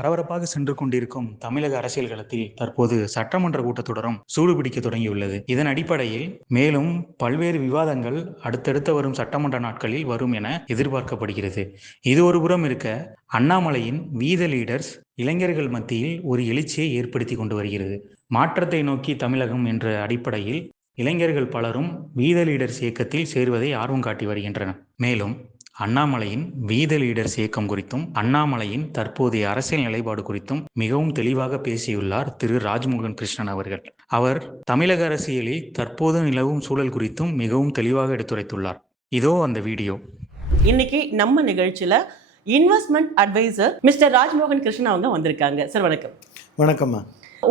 பரபரப்பாக சென்று கொண்டிருக்கும் தமிழக அரசியல் களத்தில் தற்போது சட்டமன்ற கூட்டத்தொடரும் சூடுபிடிக்க தொடங்கியுள்ளது. இதன் அடிப்படையில் மேலும் பல்வேறு விவாதங்கள் அடுத்தடுத்து வரும் சட்டமன்ற நாட்களில் வரும் என எதிர்பார்க்கப்படுகிறது. இது ஒரு புறம் இருக்க, அண்ணாமலையின் வீத லீடர்ஸ் இளைஞர்கள் மத்தியில் ஒரு எழுச்சியை ஏற்படுத்தி கொண்டு வருகிறது. மாற்றத்தை நோக்கி தமிழகம் என்ற அடிப்படையில் இளைஞர்கள் பலரும் வீத லீடர்ஸ் இயக்கத்தில் சேர்வதை ஆர்வம் காட்டி வருகின்றனர். மேலும் அண்ணாமலையின் வீத லீடர்ஸ் இயக்கம் குறித்தும் அண்ணாமலையின் தற்போதைய அரசியல் நிலைப்பாடு குறித்தும் மிகவும் தெளிவாக பேசியுள்ளார் திரு ராஜ்மோகன் கிருஷ்ணன் அவர்கள். அவர் தமிழக அரசியலில் தற்போது நிலவும் சூழல் குறித்தும் மிகவும் தெளிவாக எடுத்துரைத்துள்ளார். இதோ அந்த வீடியோ. இன்னைக்கு நம்ம நிகழ்ச்சியில investment advisor mister Rajmohan Krishnan அவங்க வந்திருக்காங்க. சார் வணக்கம். வணக்கம்மா.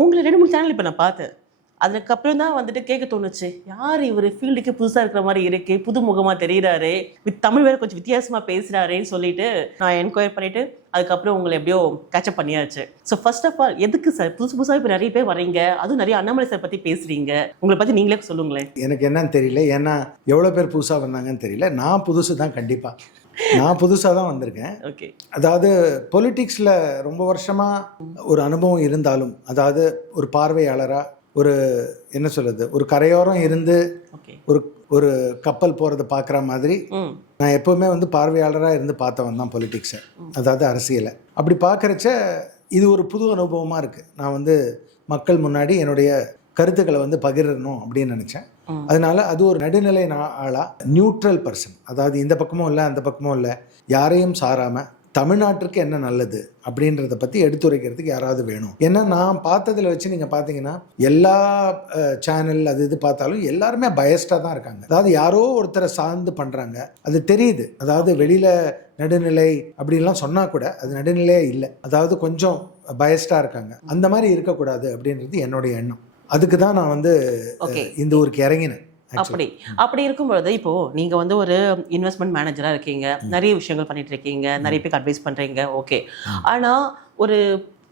உங்களை 2-3 சேனல் இப்போ நான் பார்த்தேன். அதுக்கப்புறம் தான் வந்துட்டு கேட்க தோணுச்சு, யார் இவர் ஃபீல்டுக்கு புதுசாக இருக்கிற மாதிரி இருக்கு, புது முகமாக தெரிகிறாரு, தமிழ் வேறு கொஞ்சம் வித்தியாசமாக பேசுகிறாரேன்னு சொல்லிட்டு நான் என்கொயர் பண்ணிட்டு அதுக்கப்புறம் உங்களை எப்படியோ கேட்சப் பண்ணியாச்சு. ஸோ ஃபர்ஸ்ட் ஆஃப் ஆல் எதுக்கு சார் புதுசாக இப்போ நிறைய பேர் வரீங்க, அதுவும் நிறைய அண்ணாமலை சார் பற்றி பேசுறீங்க, உங்களை பற்றி நீங்களே சொல்லுங்களேன். எனக்கு என்னன்னு தெரியல, ஏன்னா எவ்வளோ பேர் புதுசாக வந்தாங்கன்னு தெரியல. நான் புதுசு தான், கண்டிப்பாக நான் புதுசாக தான் வந்திருக்கேன். ஓகே. அதாவது பொலிட்டிக்ஸில் ரொம்ப வருஷமாக ஒரு அனுபவம் இருந்தாலும், அதாவது ஒரு பார்வையாளராக ஒரு என்ன சொல்றது, ஒரு கரையோரம் இருந்து ஒரு ஒரு கப்பல் போகிறத பார்க்குற மாதிரி நான் எப்போவுமே வந்து பார்வையாளராக இருந்து பார்த்தவன் தான் பொலிட்டிக்ஸை, அதாவது அரசியலை. அப்படி பார்க்குறச்ச இது ஒரு புது அனுபவமாக இருக்குது. நான் வந்து மக்கள் முன்னாடி என்னுடைய கருத்துக்களை வந்து பகிரணும் அப்படின்னு நினச்சேன். அதனால அது ஒரு நடுநிலை ஆளாக, நியூட்ரல் பர்சன், அதாவது இந்த பக்கமும் இல்லை அந்த பக்கமும் இல்லை, யாரையும் சாராமல் தமிழ்நாட்டுக்கு என்ன நல்லது அப்படின்றத பற்றி எடுத்துரைக்கிறதுக்கு யாராவது வேணும். ஏன்னா நான் பார்த்ததில் வச்சு நீங்கள் பார்த்தீங்கன்னா எல்லா சேனல் அது இது பார்த்தாலும் எல்லாருமே பயஸ்டாக தான் இருக்காங்க. அதாவது யாரோ ஒருத்தரை சார்ந்து பண்ணுறாங்க, அது தெரியுது. அதாவது வெளியில் நடுநிலை அப்படின்லாம் சொன்னால் கூட அது நடுநிலையே இல்லை, அதாவது கொஞ்சம் பயஸ்டாக இருக்காங்க. அந்த மாதிரி இருக்கக்கூடாது அப்படின்றது என்னுடைய எண்ணம். அதுக்கு தான் நான் வந்து இந்த ஊருக்கு இறங்கினேன். அப்படி இருக்கும்பொழுது இப்போ நீங்க வந்து ஒரு இன்வெஸ்ட்மெண்ட் மேனேஜரா இருக்கீங்க, நிறைய விஷயங்கள் பண்ணிட்டு இருக்கீங்க, நிறைய பேருக்கு அட்வைஸ் பண்றீங்க. ஓகே. ஆனா ஒரு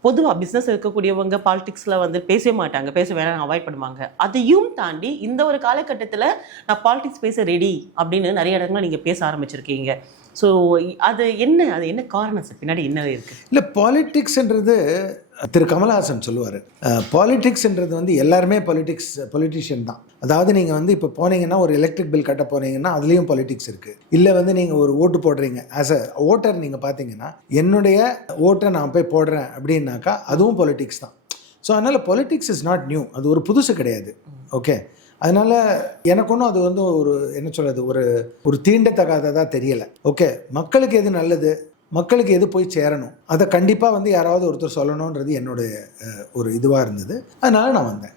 பொதுவாக பிஸ்னஸ் இருக்கக்கூடியவங்க பாலிடிக்ஸில் வந்து பேசவே மாட்டாங்க, பேச வேணாம், அவாய்ட் பண்ணுவாங்க. அதையும் தாண்டி இந்த ஒரு காலகட்டத்தில் நான் பாலிடிக்ஸ் பேச ரெடி அப்படின்னு நிறைய இடங்களில் நீங்கள் பேச ஆரம்பிச்சிருக்கீங்க. ஸோ அது என்ன காரணம் சார், பின்னாடி என்ன இருக்குது? இல்லை, பாலிட்டிக்ஸ்ன்றது திரு கமல்ஹாசன் சொல்லுவார், பாலிட்டிக்ஸ்ன்றது வந்து எல்லாருமே பொலிட்டிஷியன் தான். அதாவது நீங்கள் வந்து இப்போ போனீங்கன்னா ஒரு எலக்ட்ரிக் பில் கட்ட போனீங்கன்னா அதுலேயும் பாலிட்டிக்ஸ் இருக்குது. இல்லை வந்து நீங்கள் ஒரு ஓட்டு போடுறீங்க, ஆஸ் அ ஓட்டர் நீங்கள் பார்த்தீங்கன்னா என்னுடைய ஓட்டை நான் போய் போடுறேன் அப்படின்னாக்கா அதுவும் பாலிட்டிக்ஸ் தான். ஸோ அதனால் பாலிட்டிக்ஸ் இஸ் நாட் நியூ, அது ஒரு புதுசு கிடையாது. ஓகே. அதனால் எனக்கு ஒன்றும் அது வந்து ஒரு என்ன சொல்கிறது, ஒரு தீண்டத்தகாததாக தெரியலை. ஓகே, மக்களுக்கு எது நல்லது, மக்களுக்கு எது போய் சேரணும், அதை கண்டிப்பாக வந்து யாராவது ஒருத்தர் சொல்லணுன்றது என்னுடைய ஒரு இதுவாக இருந்தது. அதனால் நான் வந்தேன்.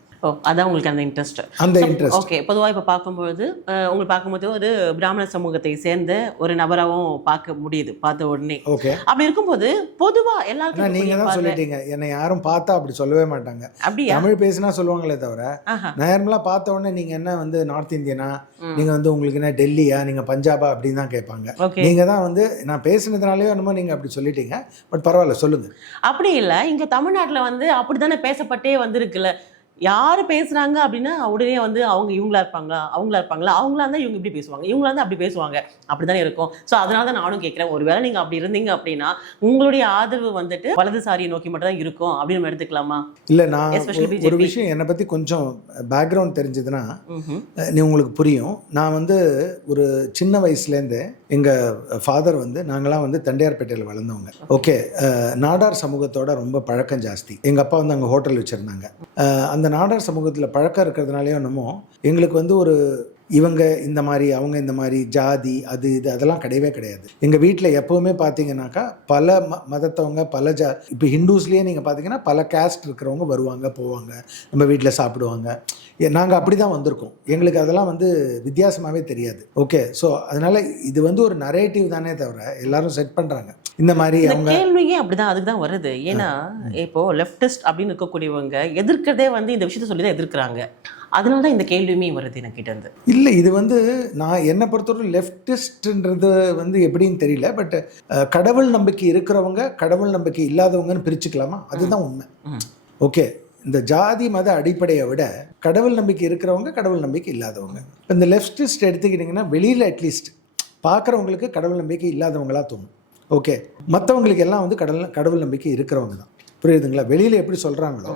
அதான் உங்களுக்கு அந்த இன்ட்ரெஸ்ட். ஓகே. பொதுவாக இப்போ பார்க்கும்போது உங்களுக்கு பார்க்கும்போது ஒரு பிராமண சமூகத்தை சேர்ந்த ஒரு நபராகவும் பார்க்க முடியுது பார்த்த உடனே. ஓகே. அப்படி இருக்கும்போது பொதுவாக எல்லாருக்கும் நீங்க தான் சொல்லிட்டீங்க, என்னை யாரும் பார்த்தா அப்படி சொல்லவே மாட்டாங்க. அப்படியா? தமிழ் பேசினா சொல்லுவாங்களே தவிர நார்மலா பார்த்த உடனே நீங்க என்ன வந்து நார்த் இந்தியனா, நீங்க வந்து உங்களுக்கு என்ன டெல்லியா, நீங்க பஞ்சாபா அப்படின்னு தான் கேட்பாங்க. நீங்க தான் வந்து நான் பேசினதுனாலே என்னமோ நீங்க அப்படி சொல்லிட்டீங்க. பட் பரவாயில்ல, சொல்லுங்க. அப்படி இல்லை, இங்க தமிழ்நாட்டில் வந்து அப்படித்தானே பேசப்பட்டே வந்திருக்குல்ல. யார் பேசுகிறாங்க அப்படின்னா உடனே வந்து அவங்க இவங்களா இருப்பாங்களா, அவங்களா இருந்தால் இவங்க இப்படி பேசுவாங்க, இவங்களா இருந்தால் அப்படி பேசுவாங்க, அப்படி தானே இருக்கும். ஸோ அதனால தான் நானும் கேட்குறேன், ஒருவேளை நீங்கள் அப்படி இருந்தீங்க அப்படின்னா உங்களுடைய ஆதரவு வந்துட்டு வலதுசாரியை நோக்கி மட்டும் தான் இருக்கும் அப்படின்னு நம்ம எடுத்துக்கலாமா? இல்லை, நான் ஒரு விஷயம் என்னை பற்றி கொஞ்சம் பேக்ரவுண்ட் தெரிஞ்சதுன்னா நீ உங்களுக்கு புரியும். நான் வந்து ஒரு சின்ன வயசுலேருந்து எங்கள் ஃபாதர் வந்து நாங்களாம் வந்து தண்டையார்பேட்டையில் வளர்ந்தவங்க. ஓகே. நாடார் சமூகத்தோட ரொம்ப பழக்கம் ஜாஸ்தி. எங்கள் அப்பா வந்து அங்கே ஹோட்டல் வச்சுருந்தாங்க. அந்த நாடார் சமூகத்தில் பழக்கம் இருக்கிறதுனாலே என்னமோ எங்களுக்கு வந்து ஒரு இவங்க இந்த மாதிரி அவங்க இந்த மாதிரி ஜாதி அது இது அதெல்லாம் கிடையவே கிடையாது. எங்கள் வீட்டில் எப்போவுமே பார்த்தீங்கன்னாக்கா பல மதத்தவங்க இப்போ ஹிந்துஸ்லேயே நீங்கள் பார்த்தீங்கன்னா பல கேஸ்ட் இருக்கிறவங்க வருவாங்க போவாங்க, நம்ம வீட்டில் சாப்பிடுவாங்க. நாங்கள் அப்படி தான் வந்திருக்கோம். எங்களுக்கு அதெல்லாம் வந்து வித்தியாசமாகவே தெரியாது. ஓகே. ஸோ அதனால் இது வந்து ஒரு நரேட்டிவ் தானே தவிர எல்லாரும் செட் பண்ணுறாங்க இந்த மாதிரி. அவங்க கேள்வியே அப்படிதான், அதுக்கு தான் வருது. ஏன்னா இப்போ லெஃப்டிஸ்ட் அப்படின்னு இருக்கக்கூடியவங்க எதிர்க்கிறதே வந்து இந்த விஷயத்த சொல்லி தான் எதிர்க்கிறாங்க. அதனால தான் இந்த கேள்வியுமே வருது எனக்கிட்ட இருந்து. இல்லை, இது வந்து நான் என்னை பொறுத்தவரை லெஃப்டிஸ்ட்ன்றது வந்து எப்படின்னு தெரியல. பட் கடவுள் நம்பிக்கை இருக்கிறவங்க கடவுள் நம்பிக்கை இல்லாதவங்கன்னு பிரிச்சுக்கலாமா? அதுதான் உண்மை. ஓகே. இந்த ஜாதி மத அடிப்படையை விட கடவுள் நம்பிக்கை இருக்கிறவங்க கடவுள் நம்பிக்கை இல்லாதவங்க. இந்த லெஃப்டிஸ்ட் எடுத்துக்கிட்டிங்கன்னா வெளியில் அட்லீஸ்ட் பார்க்குறவங்களுக்கு கடவுள் நம்பிக்கை இல்லாதவங்களா தோணும். ஓகே, மற்றவங்களுக்கு எல்லாம் வந்து கடவுள் நம்பிக்கை இருக்கிறவங்க தான், புரியுதுங்களா? வெளியில் எப்படி சொல்கிறாங்களோ,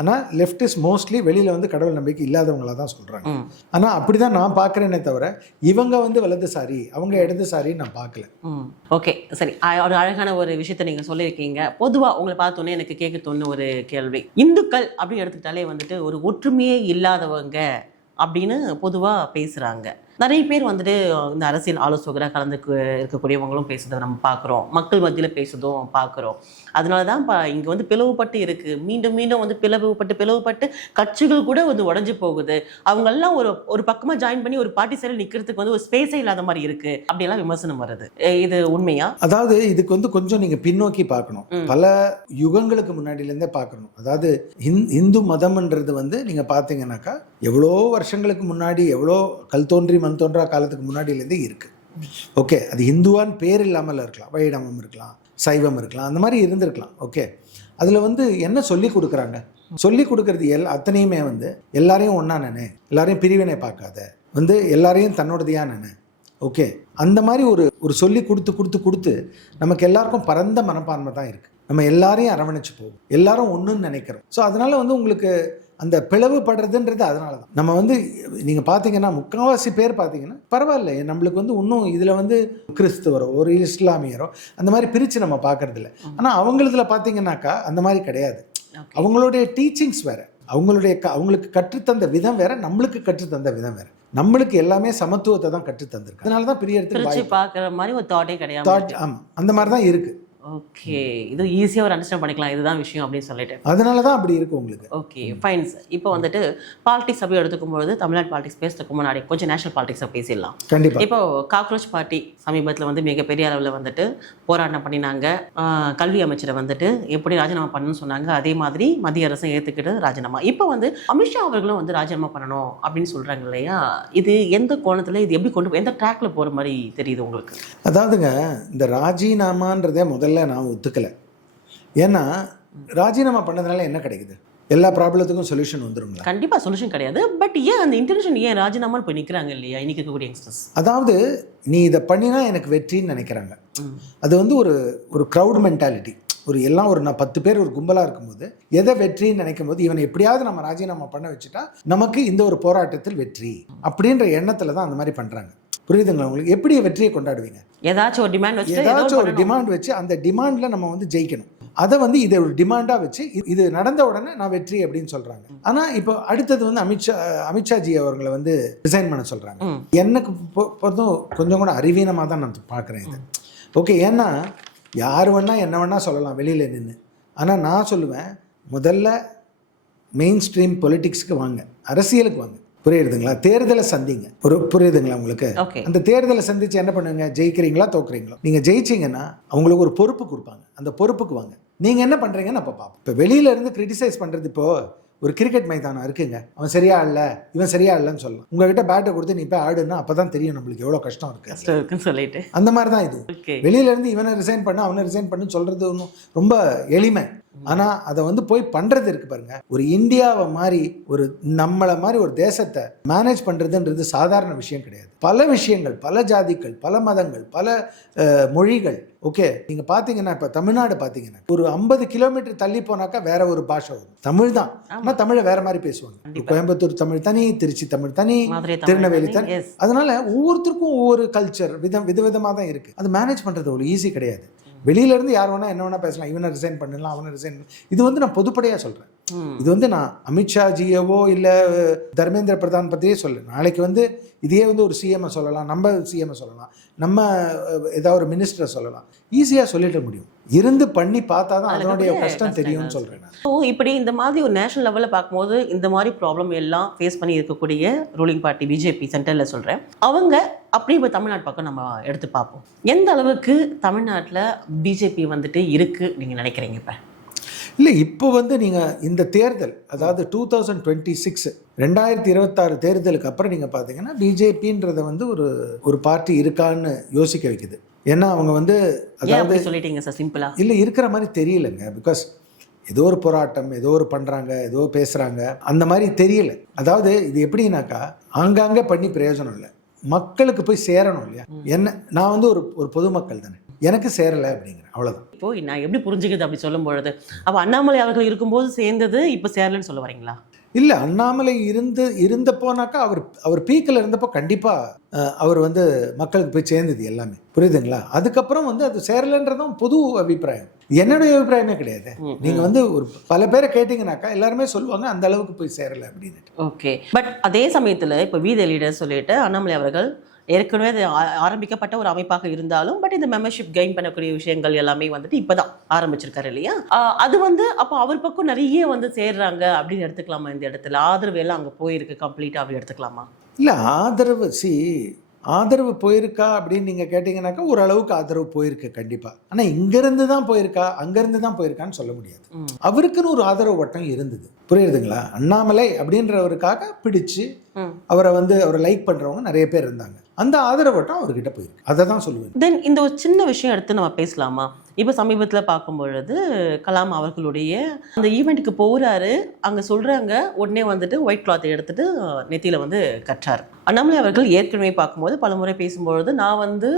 ஆனால் லெஃப்ட் இஸ் மோஸ்ட்லி வெளியில் வந்து கடவுள் நம்பிக்கை இல்லாதவங்களாக தான் சொல்கிறாங்க. ஆனால் அப்படி தான் நான் பார்க்குறேனே தவிர இவங்க வந்து வலதுசாரி அவங்க இடதுசாரின்னு நான் பார்க்கல. ஓகே, சரி. ஒரு அழகான ஒரு விஷயத்த நீங்கள் சொல்லியிருக்கீங்க. பொதுவாக உங்களை பார்த்தோன்னே எனக்கு கேட்க தோணுன ஒரு கேள்வி, இந்துக்கள் அப்படின்னு எடுத்துக்கிட்டாலே வந்துட்டு ஒரு ஒற்றுமையே இல்லாதவங்க அப்படின்னு பொதுவாக பேசுகிறாங்க. நிறைய பேர் வந்துட்டு இந்த அரசியல் ஆலோசகராக கலந்து இருக்கக்கூடியவங்களும் பேசுறதை நம்ம பார்க்குறோம், மக்கள் மத்தியில் பேசுறதும் பார்க்குறோம். அதனால தான் இப்போ இங்கே வந்து பிளவுபட்டு இருக்குது, மீண்டும் மீண்டும் வந்து பிளவுபட்டு கட்சிகள் கூட வந்து உடஞ்சி போகுது. அவங்கெல்லாம் ஒரு பக்கமாக ஜாயின் பண்ணி ஒரு பார்ட்டி சைடில் நிற்கிறதுக்கு வந்து ஒரு ஸ்பேஸே இல்லாத மாதிரி இருக்குது அப்படியெல்லாம் விமர்சனம் வருது. இது உண்மையா? அதாவது இதுக்கு வந்து கொஞ்சம் நீங்கள் பின்னோக்கி பார்க்கணும், பல யுகங்களுக்கு முன்னாடியிலேருந்தே பார்க்கணும். அதாவது இந்து மதம்ன்றது வந்து நீங்கள் பார்த்தீங்கன்னாக்கா எவ்வளோ வருஷங்களுக்கு முன்னாடி, எவ்வளோ கல் தோன்றி மண் தோன்றா காலத்துக்கு முன்னாடியிலேருந்தே இருக்குது. ஓகே, அது இந்துவான்னு பேர் இல்லாமல் இருக்கலாம், வைணவம் இருக்கலாம், சைவம் இருக்கலாம், அந்த மாதிரி இருந்திருக்கலாம். ஓகே, அதில் வந்து என்ன சொல்லி கொடுக்குறாங்க? சொல்லி கொடுக்கறது அத்தனையுமே வந்து எல்லாரையும் ஒன்றா நினை, எல்லாரையும் பிரிவினை பார்க்காத, வந்து எல்லாரையும் தன்னோடதையாக நினை. ஓகே, அந்த மாதிரி ஒரு சொல்லி கொடுத்து நமக்கு எல்லாருக்கும் பரந்த மனப்பான்மை தான் இருக்குது. நம்ம எல்லாரையும் அரவணைச்சு போவோம், எல்லாரும் ஒன்றுன்னு நினைக்கிறோம். ஸோ அதனால் வந்து உங்களுக்கு அந்த பிளவுபடுறதுன்றது அதனால தான். நம்ம வந்து நீங்கள் பார்த்தீங்கன்னா முக்கால்வாசி பேர் பார்த்தீங்கன்னா பரவாயில்ல, நம்மளுக்கு வந்து இன்னும் இதில் வந்து கிறிஸ்துவரோ ஒரு இஸ்லாமியரோ அந்த மாதிரி பிரித்து நம்ம பார்க்கறது இல்லை. ஆனால் அவங்களதுல பார்த்தீங்கன்னாக்கா அந்த மாதிரி கிடையாது. அவங்களுடைய டீச்சிங்ஸ் வேறு, அவங்களுக்கு கற்றுத்தந்த விதம் வேறு, நம்மளுக்கு கற்றுத்தந்த விதம் வேறு. நம்மளுக்கு எல்லாமே சமத்துவத்தை தான் கற்றுத்தந்திருக்கு. அதனால தான் பெரிய இடத்துல பார்க்குற மாதிரி ஒரு தாட்டே கிடையாது. ஆமாம், அந்த மாதிரி தான் இருக்குது. ஓகே, இது ஈஸியாக ஒரு அண்டர்ஸ்டாண்ட் பண்ணிக்கலாம், இதுதான் விஷயம் அப்படின்னு சொல்லிட்டு. அதனால தான் அப்படி இருக்கு உங்களுக்கு. Okay, fine sir. இப்போ வந்துட்டு பாலிடிக்ஸ் அப்படி எடுத்துக்கும்போது தமிழ்நாடு பாலிடிக்ஸ் பேசுறதுக்கு முன்னாடி கொஞ்சம் நேஷனல் பாலிடிக்ஸை பேசிடலாம். கண்டிப்பாக. இப்போ காக்ரோச் பார்ட்டி சமீபத்தில் வந்து மிகப்பெரிய அளவில் வந்துட்டு போராட்டம் பண்ணினாங்க. கல்வி அமைச்சரை வந்துட்டு எப்படி ராஜினாமா பண்ணணும்னு சொன்னாங்க, அதே மாதிரி மத்திய அரசு ஏற்றுக்கிட்டு ராஜினாமா. இப்போ வந்து அமித்ஷா அவர்களும் வந்து ராஜினாமா பண்ணணும் அப்படின்னு சொல்கிறாங்க இல்லையா? இது எந்த கோணத்தில், இது எப்படி எந்த ட்ராக்ல போகிற மாதிரி தெரியுது உங்களுக்கு? அதாவதுங்க, இந்த ராஜினாமான்றதே முதல்ல நான் ஒத்துக்கலை. ஏன்னா ராஜினாமா பண்ணதுனால என்ன கிடைக்குது? எல்லா ப்ராப்ளத்துக்கும் சொல்யூஷன் வந்துருங்களா? கண்டிப்பாக சொல்யூஷன் கிடையாது. பட் ஏன் அந்த இன்டென்ஷன், ஏன் ராஜினாமான்னு போய் நிற்கிறாங்க இல்லையா இன்னைக்கு இருக்கக்கூடிய யங்ஸ்டர்ஸ்? அதாவது நீ இதை பண்ணினா எனக்கு வெற்றின்னு நினைக்கிறாங்க. அது வந்து ஒரு க்ரௌட் மென்டாலிட்டி. எல்லாம் ஒரு 10 பேர் ஒரு கும்பலாக இருக்கும்போது எதை வெற்றின்னு நினைக்கும் போது இவனை எப்படியாவது நம்ம ராஜினாமா பண்ண வச்சுட்டா நமக்கு இந்த ஒரு போராட்டத்தில் வெற்றி அப்படின்ற எண்ணத்தில் தான் அந்த மாதிரி பண்ணுறாங்க. புரியுதுங்களா உங்களுக்கு? எப்படி வெற்றியை கொண்டாடுவீங்க? ஏதாச்சும் ஒரு டிமாண்ட் வச்சு அந்த டிமாண்டில் நம்ம வந்து ஜெயிக்கணும். அதை வந்து இதை ஒரு டிமாண்டாக வச்சு இது நடந்த உடனே நான் வெற்றி அப்படின்னு சொல்கிறாங்க. ஆனால் இப்போ அடுத்தது வந்து அமித்ஷாஜி அவர்களை வந்து ரிசைன் பண்ண சொல்கிறாங்க. எனக்கு பொறுத்தும் கொஞ்சம் கூட அறிவீனமாக தான் நான் பார்க்குறேன் இது. ஓகே, ஏன்னா யார் வேணா என்ன வேணா சொல்லலாம் வெளியில் நின்று. ஆனால் நான் சொல்லுவேன், முதல்ல மெயின் ஸ்ட்ரீம் பொலிட்டிக்ஸ்க்கு வாங்க, அரசியலுக்கு வாங்க. புரியுதுங்களா? தேர்தலை சந்திங்க. புரியுதுங்களா உங்களுக்கு? அந்த தேர்தலை சந்திச்சு என்ன பண்ணுவீங்க? ஜெயிக்கிறீங்களா தோக்குறீங்களா? நீங்க ஜெயிச்சிங்கன்னா அவங்களுக்கு ஒரு பொறுப்பு கொடுப்பாங்க, அந்த பொறுப்புக்கு வாங்க. நீங்க என்ன பண்றீங்கன்னு அப்ப பார்ப்போம். இப்போ வெளியில இருந்து கிரிட்டிசைஸ் பண்றது, இப்போ ஒரு கிரிக்கெட் மைதானம் இருக்குங்க, அவன் சரியா இல்லை இவன் சரியா இல்லைன்னு சொல்லலாம். உங்ககிட்ட பேட்டை கொடுத்து நீ போய் ஆடுன்னா அப்பதான் தெரியும் நம்மளுக்கு எவ்வளவு கஷ்டம் இருக்குன்னு சொல்லிட்டு. அந்த மாதிரி தான் இது. வெளியில இருந்து இவனை ரிசைன் பண்ண அவனை ரிசைன் பண்ணு சொல்றது ஒன்றும் ரொம்ப எளிமை. ஆனா அதை வந்து போய் பண்றது இருக்கு பாருங்க. ஒரு இந்தியாவை மாதிரி ஒரு நம்மளை மாதிரி ஒரு தேசத்தை மேனேஜ் பண்றதுன்றது சாதாரண விஷயம் கிடையாது. பல விஷயங்கள், பல ஜாதிகள், பல மதங்கள், பல மொழிகள். ஓகே, நீங்க பாத்தீங்கன்னா இப்ப தமிழ்நாடு பாத்தீங்கன்னா ஒரு 50 கிலோமீட்டர் தள்ளி போனாக்கா வேற ஒரு பாஷை வரும். தமிழ் தான், ஆனா தமிழை வேற மாதிரி பேசுவாங்க. கோயம்புத்தூர் தமிழ் தனி, திருச்சி தமிழ் தனி, திருநெல்வேலி தனி. அதனால ஒவ்வொருத்தருக்கும் ஒவ்வொரு கல்ச்சர் விதவிதமா தான் இருக்கு. அது மேனேஜ் பண்றது அவ்வளவு ஈஸி கிடையாது. வெளியில இருந்து யார் வேணா என்ன வேணா பேசலாம், இவனை ரிசைன் பண்ணலாம் அவனை ரிசைன். இது வந்து நான் பொதுப்படையா சொல்றேன். இது வந்து நான் அமித்ஷாஜியவோ இல்ல தர்மேந்திர பிரதான் பத்தியே சொல்ல. நாளைக்கு வந்து இதே வந்து ஒரு சிஎம் சொல்லலாம், நம்ம சிஎம் சொல்லலாம், நம்ம ஏதாவது ஒரு மினிஸ்டரை சொல்லலாம். ஈஸியா சொல்லிட முடியும். இருந்து பண்ணி பார்த்தா தான் அதனுடைய கஷ்டம் தெரியும்னு சொல்றேன். இப்படி இந்த மாதிரி ஒரு நேஷனல் லெவலில் பார்க்கும்போது இந்த மாதிரி ப்ராப்ளம் எல்லாம் ஃபேஸ் பண்ணி இருக்கக்கூடிய ரூலிங் பார்ட்டி பிஜேபி சென்டரில் சொல்கிறேன், அவங்க அப்படி இப்போ தமிழ்நாடு பக்கம் நம்ம எடுத்து பார்ப்போம். எந்த அளவுக்கு தமிழ்நாட்டில் பிஜேபி வந்துட்டு இருக்கு நீங்கள் நினைக்கிறீங்க? இப்போ இல்லை, இப்போ வந்து நீங்கள் இந்த தேர்தல், அதாவது 2026 2026 தேர்தலுக்கு அப்புறம் நீங்கள் பார்த்தீங்கன்னா பிஜேபின்றத வந்து ஒரு பார்ட்டி இருக்கான்னு யோசிக்க வைக்குது. ஏன்னா அவங்க வந்து அதாவது சொல்லிட்டீங்க சார் சிம்பிளா இல்லை இருக்கிற மாதிரி தெரியலைங்க. பிகாஸ் ஏதோ ஒரு போராட்டம், ஏதோ ஒரு பண்ணுறாங்க, ஏதோ பேசுகிறாங்க, அந்த மாதிரி தெரியல. அதாவது இது எப்படின்னாக்கா ஆங்காங்கே பண்ணி பிரயோஜனம் இல்லை, மக்களுக்கு போய் சேரணும் இல்லையா? என்ன நான் வந்து ஒரு பொதுமக்கள் தானே, எனக்கு சேரலை அப்படிங்கிற அவ்வளோதான். இப்போ நான் எப்படி புரிஞ்சுக்குது அப்படி சொல்லும் பொழுது, அப்போ அண்ணாமலை அவர்கள் இருக்கும்போது சேர்ந்தது இப்போ சேரலன்னு சொல்ல வரீங்களா? இல்லை, அண்ணாமலை இருந்தப்போனாக்கா அவர் பீக்கில் இருந்தப்போ கண்டிப்பாக அவர் வந்து மக்களுக்கு போய் சேர்ந்தது எல்லாமே, புரியுதுங்களா? அதுக்கப்புறம் வந்து அது சேரலைன்றதும் பொது அபிப்பிராயம், என்னுடைய அபிப்பிராயமே கிடையாது. நீங்கள் வந்து ஒரு பல பேரை கேட்டிங்கனாக்கா எல்லாருமே சொல்லுவாங்க அந்த அளவுக்கு போய் சேரலை அப்படின்னு. ஓகே, பட் அதே சமயத்தில் இப்போ வீத லீடர் சொல்லிட்டு அண்ணாமலை அவர்கள் ஏற்கனவே அது ஆரம்பிக்கப்பட்ட ஒரு அமைப்பாக இருந்தாலும் பட் இந்த மெம்பர்ஷிப் கெயின் பண்ணக்கூடிய விஷயங்கள் எல்லாமே வந்துட்டு இப்போதான் ஆரம்பிச்சிருக்காரு இல்லையா? அது வந்து அப்போ அவர் பக்கம் நிறைய வந்து சேர்றாங்க அப்படின்னு எடுத்துக்கலாமா? இந்த இடத்துல ஆதரவு எல்லாம் அங்கே போயிருக்கு கம்ப்ளீட்டாக அப்படி எடுத்துக்கலாமா? இல்லை, ஆதரவு போயிருக்கா அப்படின்னு நீங்கள் கேட்டிங்கனாக்கா ஓரளவுக்கு ஆதரவு போயிருக்கு கண்டிப்பாக. ஆனால் இங்கேருந்து தான் போயிருக்கா அங்கேருந்து தான் போயிருக்கான்னு சொல்ல முடியாது. அவருக்குன்னு ஒரு ஆதரவு வட்டம் இருந்தது, புரியுதுங்களா? அண்ணாமலை அப்படின்றவருக்காக பிடிச்சு அவரை லைக் பண்ணுறவங்க நிறைய பேர் இருந்தாங்க. அந்த ஆதரவு வட்டம் அவர்கிட்ட போயிருக்கு, அதை தான் சொல்லுவேன். தென் இந்த ஒரு சின்ன விஷயம் எடுத்து நம்ம பேசலாமா? இப்போ சமீபத்தில் பார்க்கும் பொழுது கலாம் அவர்களுடைய அந்த ஈவெண்ட்டுக்கு போகிறாரு, அங்கே சொல்கிறாங்க உடனே வந்துட்டு ஒயிட் கிளாத்தை எடுத்துட்டு நெத்தியில் வந்து கட்டுறார். அண்ணாமலை அவர்கள் ஏற்கனவே பார்க்கும்போது பலமுறை பேசும்பொழுது நான் வந்து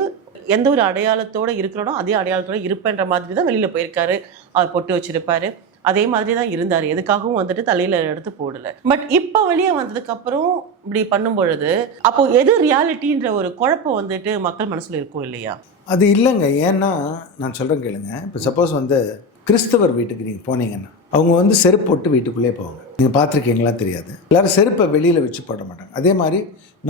எந்த ஒரு அடையாளத்தோடு இருக்கிறனோ அதே அடையாளத்தோடு இருப்பேன்ற மாதிரி தான் வெளியில் போயிருக்காரு. அவர் பொட்டு வச்சிருப்பாரு, அதே மாதிரி தான் இருந்தார், எதுக்காகவும் வந்துட்டு தலையில் எடுத்து போடலை. பட் இப்போ வெளியே வந்ததுக்கப்புறம் இப்படி பண்ணும் பொழுது அப்போ எது ரியாலிட்டின்ற ஒரு குழப்பம் வந்துட்டு மக்கள் மனசில் இருக்கும் இல்லையா? அது இல்லைங்க, ஏன்னா நான் சொல்கிறேன் கேளுங்க. இப்போ சப்போஸ் கிறிஸ்தவர் வீட்டுக்கு நீங்கள் போனீங்கன்னா அவங்க செருப்பு போட்டு வீட்டுக்குள்ளே போவாங்க. நீங்கள் பார்த்துருக்கீங்களா தெரியாது, எல்லோரும் செருப்பை வெளியில் வச்சு போட மாட்டாங்க. அதே மாதிரி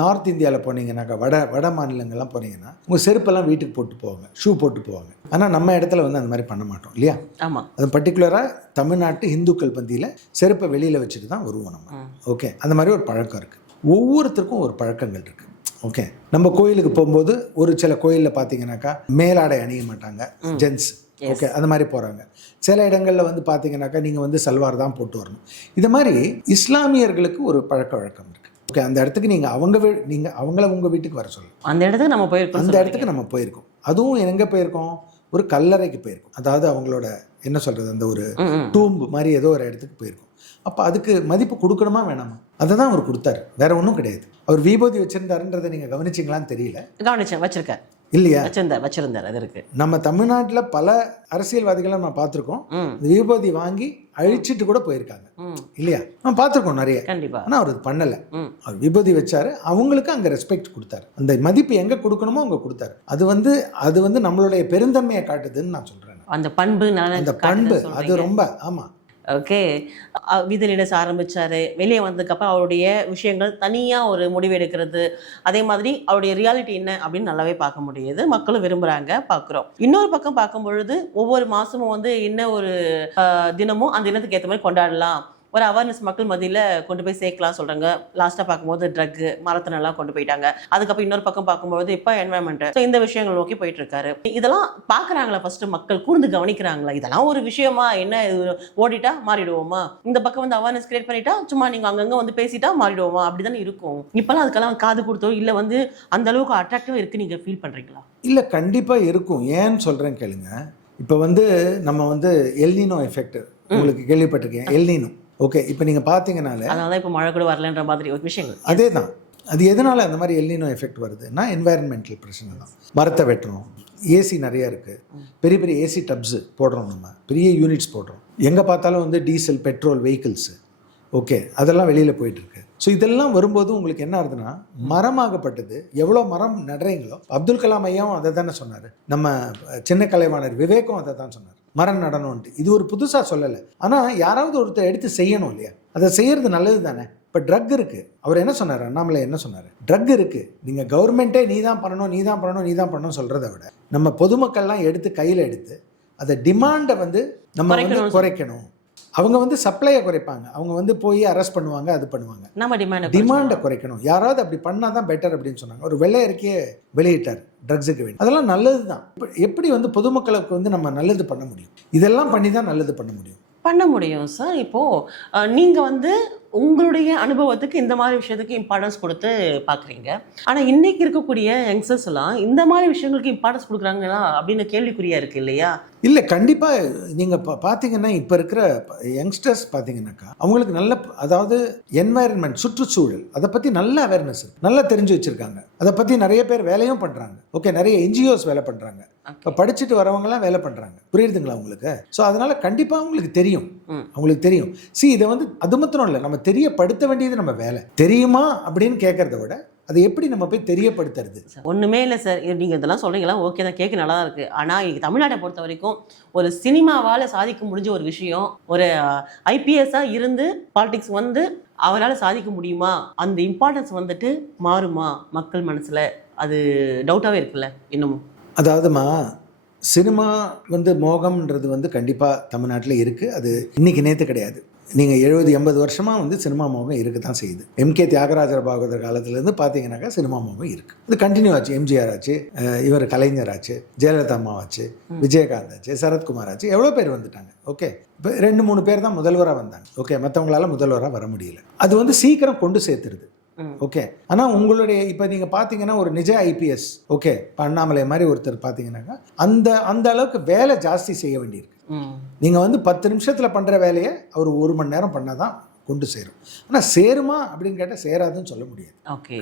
நார்த் இந்தியாவில் போனீங்கன்னாக்கா வட மாநிலங்கள்லாம் போனீங்கன்னா உங்கள் செருப்பெல்லாம் வீட்டுக்கு போட்டு போவாங்க, ஷூ போட்டு போவாங்க. ஆனால் நம்ம இடத்துல அந்த மாதிரி பண்ண மாட்டோம் இல்லையா? ஆமாம். அது பர்டிகுலராக தமிழ்நாட்டு இந்துக்கள் பந்தியில் செருப்பை வெளியில் வச்சுட்டு தான் வருவோம் நம்ம. ஓகே, அந்த மாதிரி ஒரு பழக்கம் இருக்குது. ஒவ்வொருத்தருக்கும் ஒரு பழக்கங்கள் இருக்குது. ஓகே, நம்ம கோயிலுக்கு போகும்போது ஒரு சில கோயிலில் பார்த்தீங்கன்னாக்கா மேலாடை அணிய மாட்டாங்க ஜென்ஸ். ஓகே, அந்த மாதிரி போகிறாங்க. சில இடங்களில் பார்த்தீங்கன்னாக்கா நீங்கள் சல்வார் தான் போட்டு வரணும். இது மாதிரி இஸ்லாமியர்களுக்கு ஒரு பழக்க வழக்கம் இருக்குது. ஓகே, அந்த இடத்துக்கு நீங்கள் அவங்கள உங்கள் வீட்டுக்கு வர சொல்லணும். அந்த இடத்துக்கு நம்ம போயிருக்கோம். அந்த இடத்துக்கு நம்ம போயிருக்கோம். அதுவும் எங்கே போயிருக்கோம்? ஒரு கல்லறைக்கு போயிருக்கோம். அதாவது அவங்களோட என்ன சொல்கிறது, அந்த ஒரு டூம்பு மாதிரி ஏதோ ஒரு இடத்துக்கு போயிருக்கோம். அப்போ அதுக்கு மதிப்பு கொடுக்கணுமா வேணாமா? அதை தான் அவர் கொடுத்தாரு, வேற ஒன்றும் கிடையாது. அவர் விபூதி வச்சிருந்தாருன்றதை நீங்கள் கவனிச்சிங்களான்னு தெரியல. கவனிச்சேன், வச்சிருக்கேன் இல்லையா? வச்சிருந்தார். அது இருக்கு. நம்ம தமிழ்நாட்டில் பல அரசியல்வாதிகளை நம்ம பார்த்துருக்கோம், விபூதி வாங்கி அழிச்சிட்டு கூட போயிருக்காங்க இல்லையா? நம்ம பார்த்துருக்கோம் நிறைய. கண்டிப்பா. ஆனால் அவர் பண்ணலை. அவர் விபூதி வச்சாரு, அவங்களுக்கு அங்கே ரெஸ்பெக்ட் கொடுத்தாரு. அந்த மதிப்பு எங்கே கொடுக்கணுமோ அங்கே கொடுத்தாரு. அது நம்மளுடைய பெருந்தன்மையை காட்டுதுன்னு நான் சொல்கிறேன். அந்த பண்பு, அந்த பண்பு அது ரொம்ப. ஆமாம். ஓகே, வீத லீடர்ஸ் ஆரம்பித்தார். வெளியே வந்ததுக்கப்புறம் அவருடைய விஷயங்கள் தனியாக ஒரு முடிவு எடுக்கிறது, அதே மாதிரி அவருடைய ரியாலிட்டி என்ன அப்படின்னு நல்லாவே பார்க்க முடியுது. மக்களும் விரும்புகிறாங்க, பார்க்குறோம். இன்னொரு பக்கம் பார்க்கும் பொழுது ஒவ்வொரு மாதமும் என்ன ஒரு தினமும் அந்த தினத்துக்கு ஏற்ற மாதிரி கொண்டாடலாம், ஒரு அவேர்னஸ் மக்கள் மத்தியில் கொண்டு போய் சேர்க்கலாம் சொல்கிறாங்க. லாஸ்ட்டாக பார்க்கும்போது ட்ரக்கு மரத்தனெல்லாம் கொண்டு போயிட்டாங்க. அதுக்கப்புறம் இன்னொரு பக்கம் பார்க்கும்போது இப்போ என்வரன்மெண்ட், ஸோ இந்த விஷயங்கள் நோக்கி போயிட்டு இருக்காரு. இதெல்லாம் பார்க்குறாங்களா? ஃபர்ஸ்ட் மக்கள் கூர்ந்து கவனிக்கிறாங்களா? இதெல்லாம் ஒரு விஷயமா, என்ன ஓடிட்டா மாறிடுவோமா, இந்த பக்கம் அவேர்னஸ் கிரியேட் பண்ணிட்டா சும்மா நீங்கள் அங்கங்கே பேசிட்டா மாறிடுவோமா, அப்படி தானே இருக்கும். இப்போலாம் அதுக்கெல்லாம் காது கொடுத்தோ இல்லை அந்த அளவுக்கு அட்ராக்டிவாக இருக்குது நீங்கள் ஃபீல் பண்ணுறீங்களா? இல்லை, கண்டிப்பாக இருக்கும். ஏன்னு சொல்கிறேன் கேளுங்க. இப்போ நம்ம எல்னினோ எஃபெக்ட் உங்களுக்கு கேள்விப்பட்டிருக்கேன், எல்னினோ. ஓகே, இப்போ நீங்கள் பார்த்தீங்கனாலே அதனால இப்போ மழை கூட வரலன்ற மாதிரி ஒரு விஷயங்கள். அதே தான். அது எதனால் அந்த மாதிரி எல்னினோ எஃபெக்ட் வருதுன்னா என்வாயர்மெண்டல் பிரச்சனை தான். மரத்தை வெட்டுறோம், ஏசி நிறையா இருக்குது, பெரிய பெரிய ஏசி டப்ஸு போடுறோம், நம்ம பெரிய யூனிட்ஸ் போடுறோம். எங்கே பார்த்தாலும் டீசல் பெட்ரோல் வெஹிக்கிள்ஸு. ஓகே, அதெல்லாம் வெளியில் போயிட்டுருக்கு. ஸோ இதெல்லாம் வரும்போது உங்களுக்கு என்ன ஆகுதுன்னா, மரமாகப்பட்டது எவ்வளோ மரம் நடுறீங்களோ, அப்துல் கலாம் ஐயாவும் அதை தானே சொன்னார், நம்ம சின்ன கலைவாணர் விவேக்கும் அதை தான் சொன்னார், மரம் நடணும்ன்ட்டு. இது ஒரு புதுசாக சொல்லலை. ஆனால் யாராவது ஒருத்தர் எடுத்து செய்யணும் இல்லையா? அதை செய்கிறது நல்லது தானே. இப்போ ட்ரக் இருக்குது, அவர் என்ன சொன்னார், அண்ணாமலை என்ன சொன்னார், ட்ரக் இருக்குது, நீங்கள் கவர்மெண்ட்டே நீ தான் பண்ணணும் சொல்கிறத விட நம்ம பொதுமக்கள்லாம் எடுத்து கையில் எடுத்து அதை டிமாண்டை நம்ம குறைக்கணும். அவங்க சப்ளையை குறைப்பாங்க, அவங்க போய் அரெஸ்ட் பண்ணுவாங்க, அது பண்ணுவாங்க. நம்ம டிமாண்டை குறைக்கணும். யாராவது அப்படி பண்ணால் தான் பெட்டர் அப்படின்னு சொன்னாங்க. ஒரு வெள்ளை அறிக்கையை வெளியிட்டார் ட்ரக்ஸுக்கு வேணும். அதெல்லாம் நல்லது தான். எப்படி பொதுமக்களுக்கு நம்ம நல்லது பண்ண முடியும்? இதெல்லாம் பண்ணி தான் நல்லது பண்ண முடியும் சார். இப்போது நீங்கள் உங்களுடைய அனுபவத்துக்கு இந்த மாதிரி விஷயத்துக்கு இம்பார்ட்டன்ஸ் கொடுத்து பார்க்குறீங்க. ஆனால் இன்னைக்கு இருக்கக்கூடிய யங்ஸ்டர்ஸ் எல்லாம் இந்த மாதிரி விஷயங்களுக்கு இம்பார்ட்டன்ஸ் கொடுக்குறாங்களா அப்படின்னு கேள்விக்குறியா இருக்கு இல்லையா? இல்லை, கண்டிப்பாக நீங்கள் பார்த்தீங்கன்னா இப்போ இருக்கிற யங்ஸ்டர்ஸ் பார்த்தீங்கன்னாக்கா அவங்களுக்கு நல்ல, அதாவது என்வாயர்மெண்ட், சுற்றுச்சூழல், அதை பற்றி நல்ல அவேர்னஸ் இருக்கு, நல்லா தெரிஞ்சு வச்சுருக்காங்க. அதை பற்றி நிறைய பேர் வேலையும் பண்ணுறாங்க. ஓகே, நிறைய என்ஜிஓஸ் வேலை பண்ணுறாங்க. இப்போ படிச்சுட்டு வரவங்கலாம் வேலை பண்ணுறாங்க. புரியுதுங்களா உங்களுக்கு? ஸோ அதனால் கண்டிப்பாக அவங்களுக்கு தெரியும். அவங்களுக்கு தெரியும். இதை வந்து அது மாத்திரம் இல்லை, நம்ம தெரியப்படுத்த வேண்டியது நம்ம வேலை. தெரியுமா அப்படின்னு கேட்கறத விட அதை எப்படி நம்ம போய் தெரியப்படுத்துறது? ஒன்றுமே இல்லை சார், நீங்கள் இதெல்லாம் சொல்கிறீங்களா, ஓகே தான், கேட்க நல்லா தான் இருக்குது. ஆனால் இங்கே தமிழ்நாட்டை பொறுத்த வரைக்கும் ஒரு சினிமாவால் சாதிக்க முடிஞ்ச ஒரு விஷயம், ஒரு ஐபிஎஸ்ஸாக இருந்து பாலிடிக்ஸ் வந்து அவரால் சாதிக்க முடியுமா? அந்த இம்பார்ட்டன்ஸ் வந்துட்டு மாறுமா மக்கள் மனசில்? அது டவுட்டாகவே இருக்குல்ல இன்னமும். அதாவதுமா, சினிமா வந்து மோகம்ன்றது வந்து கண்டிப்பாக தமிழ்நாட்டில் இருக்குது. அது இன்னைக்கு நேற்று கிடையாது. நீங்கள் 70-80 வருஷமாக வந்து சினிமா மோகம் இருக்க தான் செய்யுது. எம்கே தியாகராஜர் பாகவதர் காலத்துலேருந்து பார்த்தீங்கன்னாக்கா சினிமா மோகம் இருக்குது. இது கண்டினியூ ஆச்சு. எம்ஜிஆர் ஆச்சு, இவர் கலைஞர் ஆச்சு, ஜெயலலிதா அம்மா ஆச்சு, விஜயகாந்த் ஆச்சு, சரத்குமார் ஆச்சு, எவ்வளோ பேர் வந்துட்டாங்க. ஓகே, இப்போ 2-3 பேர் தான் முதல்வராக வந்தாங்க. ஓகே, மற்றவங்களால முதல்வராக வர முடியல. அது வந்து சீக்கிரம் கொண்டு சேர்த்துருது. ஓகே, ஆனால் உங்களுடைய இப்போ நீங்கள் பார்த்தீங்கன்னா ஒரு நிஜ ஐபிஎஸ், ஓகே, இப்போ அண்ணாமலை மாதிரி ஒருத்தர் பார்த்தீங்கன்னாக்கா அந்த அளவுக்கு வேலை ஜாஸ்தி செய்ய வேண்டியிருக்கு. நீங்கள் வந்து 10 நிமிஷத்தில் பண்ணுற வேலையை அவர் 1 மணி நேரம் பண்ணால் தான் கொண்டு சேரும். ஆனால் சேருமா அப்படின்னு கேட்டால் சேராதுன்னு சொல்ல முடியாது.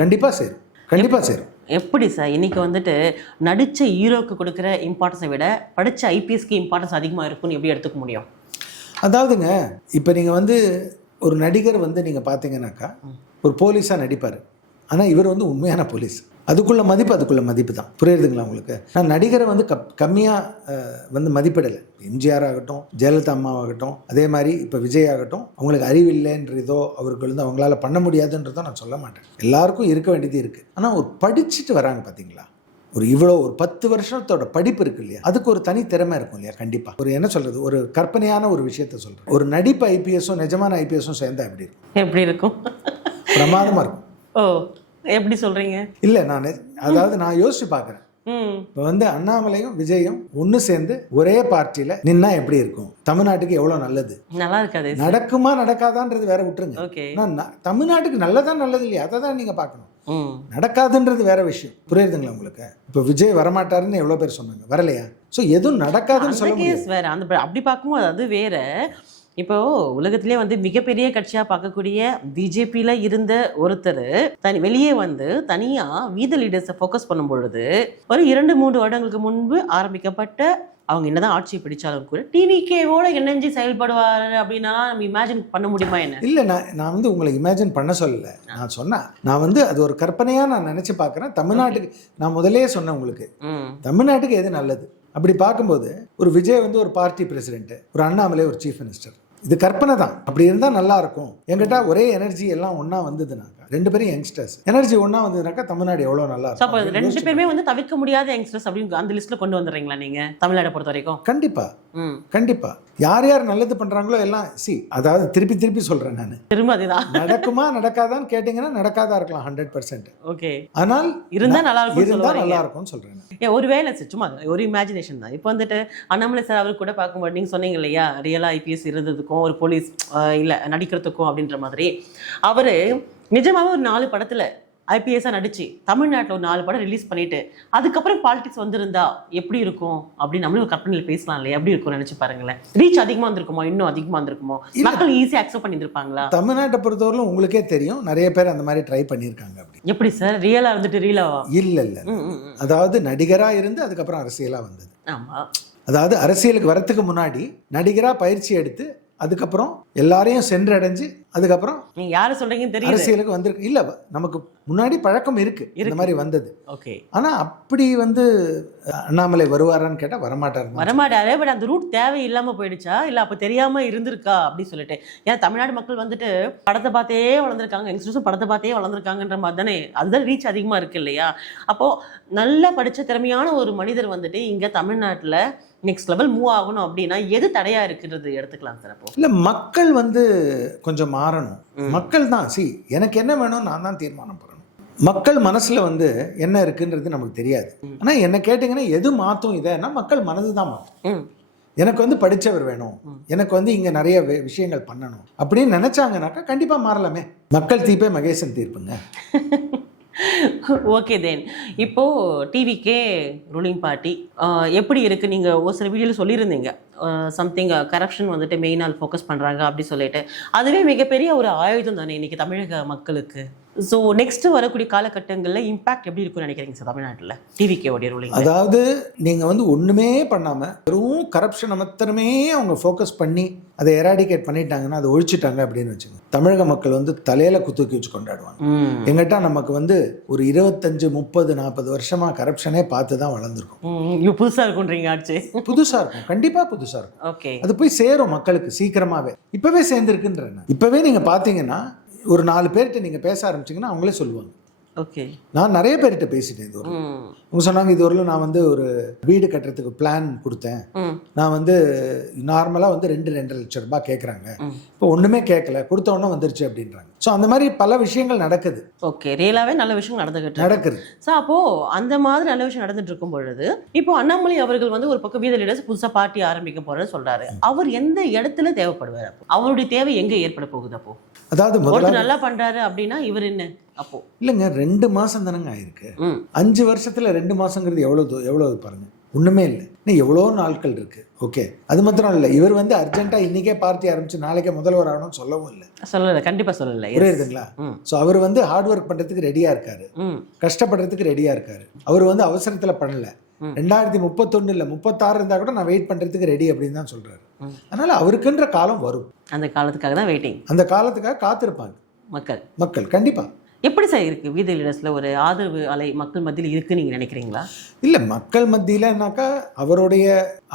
கண்டிப்பாக சேரும், கண்டிப்பாக சேரும். எப்படி சார் இன்னைக்கு வந்துட்டு நடித்த ஹீரோக்கு கொடுக்குற இம்பார்ட்டன்ஸை விட படித்த ஐபிஎஸ்க்கு இம்பார்ட்டன்ஸ் அதிகமாக இருக்குன்னு எப்படி எடுத்துக்க முடியும்? அதாவதுங்க, இப்போ நீங்கள் வந்து ஒரு நடிகர் வந்து நீங்கள் பார்த்தீங்கன்னாக்கா ஒரு போலீஸாக நடிப்பார். ஆனால் இவர் வந்து உண்மையான போலீஸ். அதுக்குள்ள மதிப்பு தான். புரியுதுங்களா உங்களுக்கு? நான் நடிகரை வந்து கம்மியாக வந்து மதிப்பிடலை. எம்ஜிஆர் ஆகட்டும், ஜெயலலிதா அம்மாவாகட்டும், அதே மாதிரி இப்போ விஜய் ஆகட்டும், அவங்களுக்கு அறிவில்லைன்றதோ அவருக்கு வந்து அவங்களால பண்ண முடியாதுன்றதோ நான் சொல்ல மாட்டேன். எல்லாருக்கும் இருக்க வேண்டியது இருக்குது. ஆனால் ஒரு படிச்சுட்டு வராங்க பார்த்தீங்களா, ஒரு 10 வருஷத்தோட படிப்பு இருக்கு இல்லையா, அதுக்கு ஒரு தனி திறமை இருக்கும் இல்லையா? கண்டிப்பாக ஒரு என்ன சொல்கிறது, ஒரு கற்பனையான ஒரு விஷயத்த சொல்கிறேன். ஒரு நடிப்பு ஐபிஎஸும் நிஜமான ஐபிஎஸும் சேர்ந்தா எப்படி இருக்கும்? பிரமாதமாக இருக்கும். ஓ, எப்படி சொல்கிறீங்க? இல்லை, நான் யோசிச்சு பார்க்குறேன். இப்போ வந்து அண்ணாமலையும் விஜயும் ஒன்று சேர்ந்து ஒரே பார்ட்டியில் நின்னா எப்படி இருக்கும்? தமிழ்நாட்டுக்கு எவ்வளோ நல்லது. நல்லா இருக்காது. நடக்குமா நடக்காதான்றது வேற விட்டுருங்க. தமிழ்நாட்டுக்கு நல்லதா நல்லது இல்லையா, அதை தான் நீங்கள் பார்க்கணும். நடக்காதுன்றது வேற விஷயம். புரியுதுங்களா உங்களுக்கு? இப்போ விஜய் வரமாட்டாருன்னு எவ்வளோ பேர் சொன்னாங்க, வரலையா? ஸோ எதுவும் நடக்காதுன்னு சொல்ல முடியாது. வேற அப்படி பார்க்கும்போது அது வேற. இப்போ உலகத்திலே வந்து மிகப்பெரிய கட்சியாக பார்க்கக்கூடிய பிஜேபியில் இருந்த ஒருத்தர் வெளியே வந்து தனியாக வீத லீடர்ஸை ஃபோக்கஸ் பண்ணும் பொழுது ஒரு 2-3 வருடங்களுக்கு முன்பு ஆரம்பிக்கப்பட்ட, அவங்க என்னதான் ஆட்சியை பிடிச்சாலும் கூட டிவிகேவோட இணைஞ்சு செயல்படுவார் அப்படின்னா நம்ம இமேஜின் பண்ண முடியுமா? என்ன இல்லை, நான் வந்து உங்களை இமேஜின் பண்ண சொல்லலை. நான் வந்து அது ஒரு கற்பனையாக நான் நினச்சி பார்க்குறேன். தமிழ்நாட்டுக்கு நான் முதலே சொன்னேன் உங்களுக்கு, தமிழ்நாட்டுக்கு எது நல்லது அப்படி பார்க்கும்போது ஒரு விஜய் வந்து ஒரு பார்ட்டி பிரசிடென்ட், ஒரு அண்ணாமலை ஒரு சீஃப் மினிஸ்டர். இது கற்பனை தான். அப்படி இருந்தால் நல்லா இருக்கும். என்கிட்ட ஒரே எனர்ஜி எல்லாம் ஒன்றா வந்ததுனாக்கா, 2 பேரும் யங்ஸ்டர்ஸ் எனர்ஜி ஒன்றா வந்ததுனாக்கா தமிழ்நாடு எவ்வளோ நல்லா இருக்கும். அப்போ 2 பேருமே வந்து தவிர்க்க முடியாத யங்ஸ்டர்ஸ் அப்படின்னு அந்த லிஸ்ட்டில் கொண்டு வந்துடுறீங்களா நீங்கள் தமிழ்நாட்டை பொறுத்த வரைக்கும்? கண்டிப்பாக யார் யார் நல்லது பண்ணுறாங்களோ எல்லாம் அதாவது திருப்பி சொல்கிறேன் நான், திரும்ப அதுதான் நடக்குமா நடக்காதான்னு கேட்டிங்கன்னா நடக்காதா இருக்கலாம் 100%. ஓகே, ஆனால் இருந்தால் நல்லா இருக்கும்னு சொல்கிறேன். ஒரு வேலை சும்மா ஒரு இமேஜினேஷன் தான். இப்போ வந்துட்டு அண்ணாமலை சார் அவர் கூட பார்க்கும்போது நீங்கள் சொன்னீங்க இல்லையா, ரியலாக ஐபிஎஸ் இருந்ததுக்கும் ஒரு போலீஸ் இல்லை நடிக்கிறதுக்கும் அப்படின்ற மாதிரி, அவர் நிஜமாவே ஒரு 4 படத்தில் ஐபிஎஸ்ஸாக நடிச்சு தமிழ்நாட்டில் ஒரு 4 படம் ரிலீஸ் பண்ணிட்டு அதுக்கப்புறம் பாலிடிக்ஸ் வந்திருந்தா எப்படி இருக்கும் அப்படின்னு நம்மளும் ஒரு கற்பனையில் பேசலாம் இல்லையா? எப்படி இருக்கும் நினைச்சு பாருங்களேன். ரீச் அதிகமாக இருந்திருக்குமோ, இன்னும் அதிகமாக இருந்திருக்குமோ, மக்கள் ஈஸியாக அக்செப்ட் பண்ணியிருப்பாங்களா? தமிழ்நாட்டை பொறுத்தவரையிலும் உங்களுக்கே தெரியும், நிறைய பேர் அந்த மாதிரி ட்ரை பண்ணியிருக்காங்க. அப்படி எப்படி சார்? ரியலாக இருந்துட்டு ரீலாவா? இல்லை, அதாவது நடிகராக இருந்து அதுக்கப்புறம் அரசியலாக வந்தது. ஆமாம், அதாவது அரசியலுக்கு வரத்துக்கு முன்னாடி நடிகராக பயிற்சி எடுத்து அதுக்கப்புறம் எல்லாரையும் சென்றடைஞ்சு அதுக்கப்புறம் நீங்க யாரு சொல்றீங்கன்னு தெரியும் அரசியலுக்கு வந்திருக்கு. இல்ல, நமக்கு முன்னாடி பழக்கம் இருக்கு இந்த மாதிரி வந்தது. ஓகே, ஆனா அப்படி வந்து அண்ணாமலை வருவாரான்னு கேட்டா வரமாட்டாரு. பட் அந்த ரூட் தேவை இல்லாம போயிடுச்சா, இல்ல அப்ப தெரியாம இருந்திருக்கா அப்படின்னு சொல்லிட்டு? ஏன்னா தமிழ்நாடு மக்கள் வந்துட்டு படத்தை பார்த்தே வளர்ந்துருக்காங்க, யங்ஸ்டர்ஸும் படத்தை பார்த்தே வளர்ந்துருக்காங்கன்ற மாதிரி தானே, அதுதான் ரீச் அதிகமா இருக்கு இல்லையா? அப்போ நல்லா படிச்ச திறமையான ஒரு மனிதர் வந்துட்டு இங்க தமிழ்நாட்டுல நெக்ஸ்ட் லெவல் மூவ் ஆகணும் அப்படின்னா எது தடையா இருக்குன்றது எடுத்துக்கலாம் சார். அப்போ இல்ல, மக்கள் வந்து கொஞ்சம் மாறணும். மக்கள் தான் எனக்கு என்ன வேணும் நான் தான் தீர்மானம் பண்ணணும். மக்கள் மனசுல வந்து என்ன இருக்குன்றது நமக்கு தெரியாது. ஆனா என்ன கேட்டீங்கன்னா எது மாத்தும்? இதன்னா மக்கள் மனது தான் மாத்தும். எனக்கு வந்து படித்தவர் வேணும், எனக்கு வந்து இங்கே நிறைய விஷயங்கள் பண்ணணும் அப்படின்னு நினச்சாங்கனாக்கா கண்டிப்பாக மாறலாமே. மக்கள் தீர்ப்பே மகேசன் தீர்ப்புங்க. ஓகே தென் இப்போ டிவிக்கே ரூலிங் பார்ட்டி எப்படி இருக்கு? நீங்க ஒரு சில வீடியோவில் சொல்லியிருந்தீங்க சம்திங் கரப்ஷன் வந்துட்டு மெயினாக ஃபோக்கஸ் பண்றாங்க அப்படி சொல்லிட்டு. அதுவே மிகப்பெரிய ஒரு ஆயுதம் தானே இன்னைக்கு தமிழக மக்களுக்கு. ஸோ நெக்ஸ்ட் வரக்கூடிய காலகட்டங்களில் இம்பாக்ட் எப்படி இருக்கும்னு நினைக்கிறீங்க சார் தமிழ்நாட்டில் டிவிக்கேவுடைய ரூலிங்? அதாவது நீங்கள் வந்து ஒன்றுமே பண்ணாமல் வெறும் கரப்ஷனை மாத்திரமே அவங்க ஃபோக்கஸ் பண்ணி அதை எராடிகேட் பண்ணிட்டாங்கன்னா, அதை ஒழிச்சிட்டாங்க அப்படின்னு வச்சுக்கோங்க, தமிழக மக்கள் வந்து தலையில குத்துக்கி வச்சு கொண்டாடுவாங்க. எங்கிட்ட நமக்கு வந்து ஒரு 25, 30, 40 வருஷமா கரப்ஷனே பார்த்து தான் வளர்ந்துருக்கும். புதுசாக இருக்குன்றீங்க ஆச்சு. புதுசாக இருக்கும், கண்டிப்பாக புதுசாக இருக்கும். ஓகே, அது போய் சேரும் மக்களுக்கு சீக்கிரமாகவே. இப்போவே சேர்ந்துருக்குன்றேன். இப்போவே நீங்கள் பார்த்தீங்கன்னா ஒரு 4 பேர்கிட்ட நீங்கள் பேச ஆரம்பிச்சிங்கன்னா அவங்களே சொல்லுவாங்க. ஓகே, நான் நிறைய பேர்கிட்ட பேசிட்டேன் இது ஒரு. அவங்க சொன்னாங்க இது ஒரு நான் வந்து ஒரு வீடு கட்டுறதுக்கு பிளான் கொடுத்தேன், நான் வந்து நார்மலாக வந்து 2-2.5 லட்சம் ரூபாய் கேட்குறாங்க, இப்போ ஒன்றுமே கேட்கல, கொடுத்த உடனே வந்துருச்சு அப்படின்றாங்க. ஸோ அந்த மாதிரி பல விஷயங்கள் நடக்குது. ஓகே, ரியலாகவே நல்ல விஷயம் நடக்குது. ஸோ அப்போது அந்த மாதிரி நல்ல விஷயம் நடந்துட்டு இருக்கும் பொழுது இப்போ அண்ணாமலை அவர்கள் வந்து ஒரு பக்கம் வீத லீடர்ஸ் புதுசாக பார்ட்டி ஆரம்பிக்க போகிறேன்னு சொல்கிறாரு. அவர் எந்த இடத்துல தேவைப்படுவார்? அப்போ அவருடைய தேவை எங்கே ஏற்பட போகுது? அப்போ அதாவது ஒருத்தர் நல்லா பண்றாரு அப்படின்னா இவர் என்ன அப்போ? இல்லைங்க, 2 மாதம் தானங்க ஆயிருக்கு. 5 வருஷத்துல 2 மாசங்கிறது எவ்வளவு பாருங்க, ஒண்ணுமே இல்லை. இன்னும் எவ்வளோ நாட்கள் இருக்கு. ஓகே, அது மாத்திரம் இல்லை, இவர் வந்து அர்ஜென்ட்டா இன்னைக்கே பார்ட்டி ஆரம்பிச்சு நாளைக்கே முதல்வர் ஆகணும்னு சொல்லவும் இல்லை. சொல்லல, கண்டிப்பா சொல்லல. புரியுதுங்களா? ஸோ அவர் வந்து ஹார்ட் ஒர்க் பண்றதுக்கு ரெடியா இருக்காரு, கஷ்டப்படுறதுக்கு ரெடியா இருக்காரு. அவர் வந்து அவசரத்துல பண்ணல. 2031 இல்ல 36 இருந்தா கூட நான் வெயிட் பண்றதுக்கு ரெடி அப்படின்னு தான் சொல்றாரு. அதனால அவருக்குன்ற காலம் வரும். அந்த காலத்துக்காக தான் வெயிட்டிங். அந்த காலத்துக்காக காத்திருப்பாங்க மக்கள் கண்டிப்பா. எப்படி சார் இருக்கு வீத லீடர்ஸ்ல ஒரு ஆதரவு அலை மக்கள் மத்தியில் இருக்கு நீங்க நினைக்கிறீங்களா? இல்ல, மக்கள் மத்தியிலனாக்கா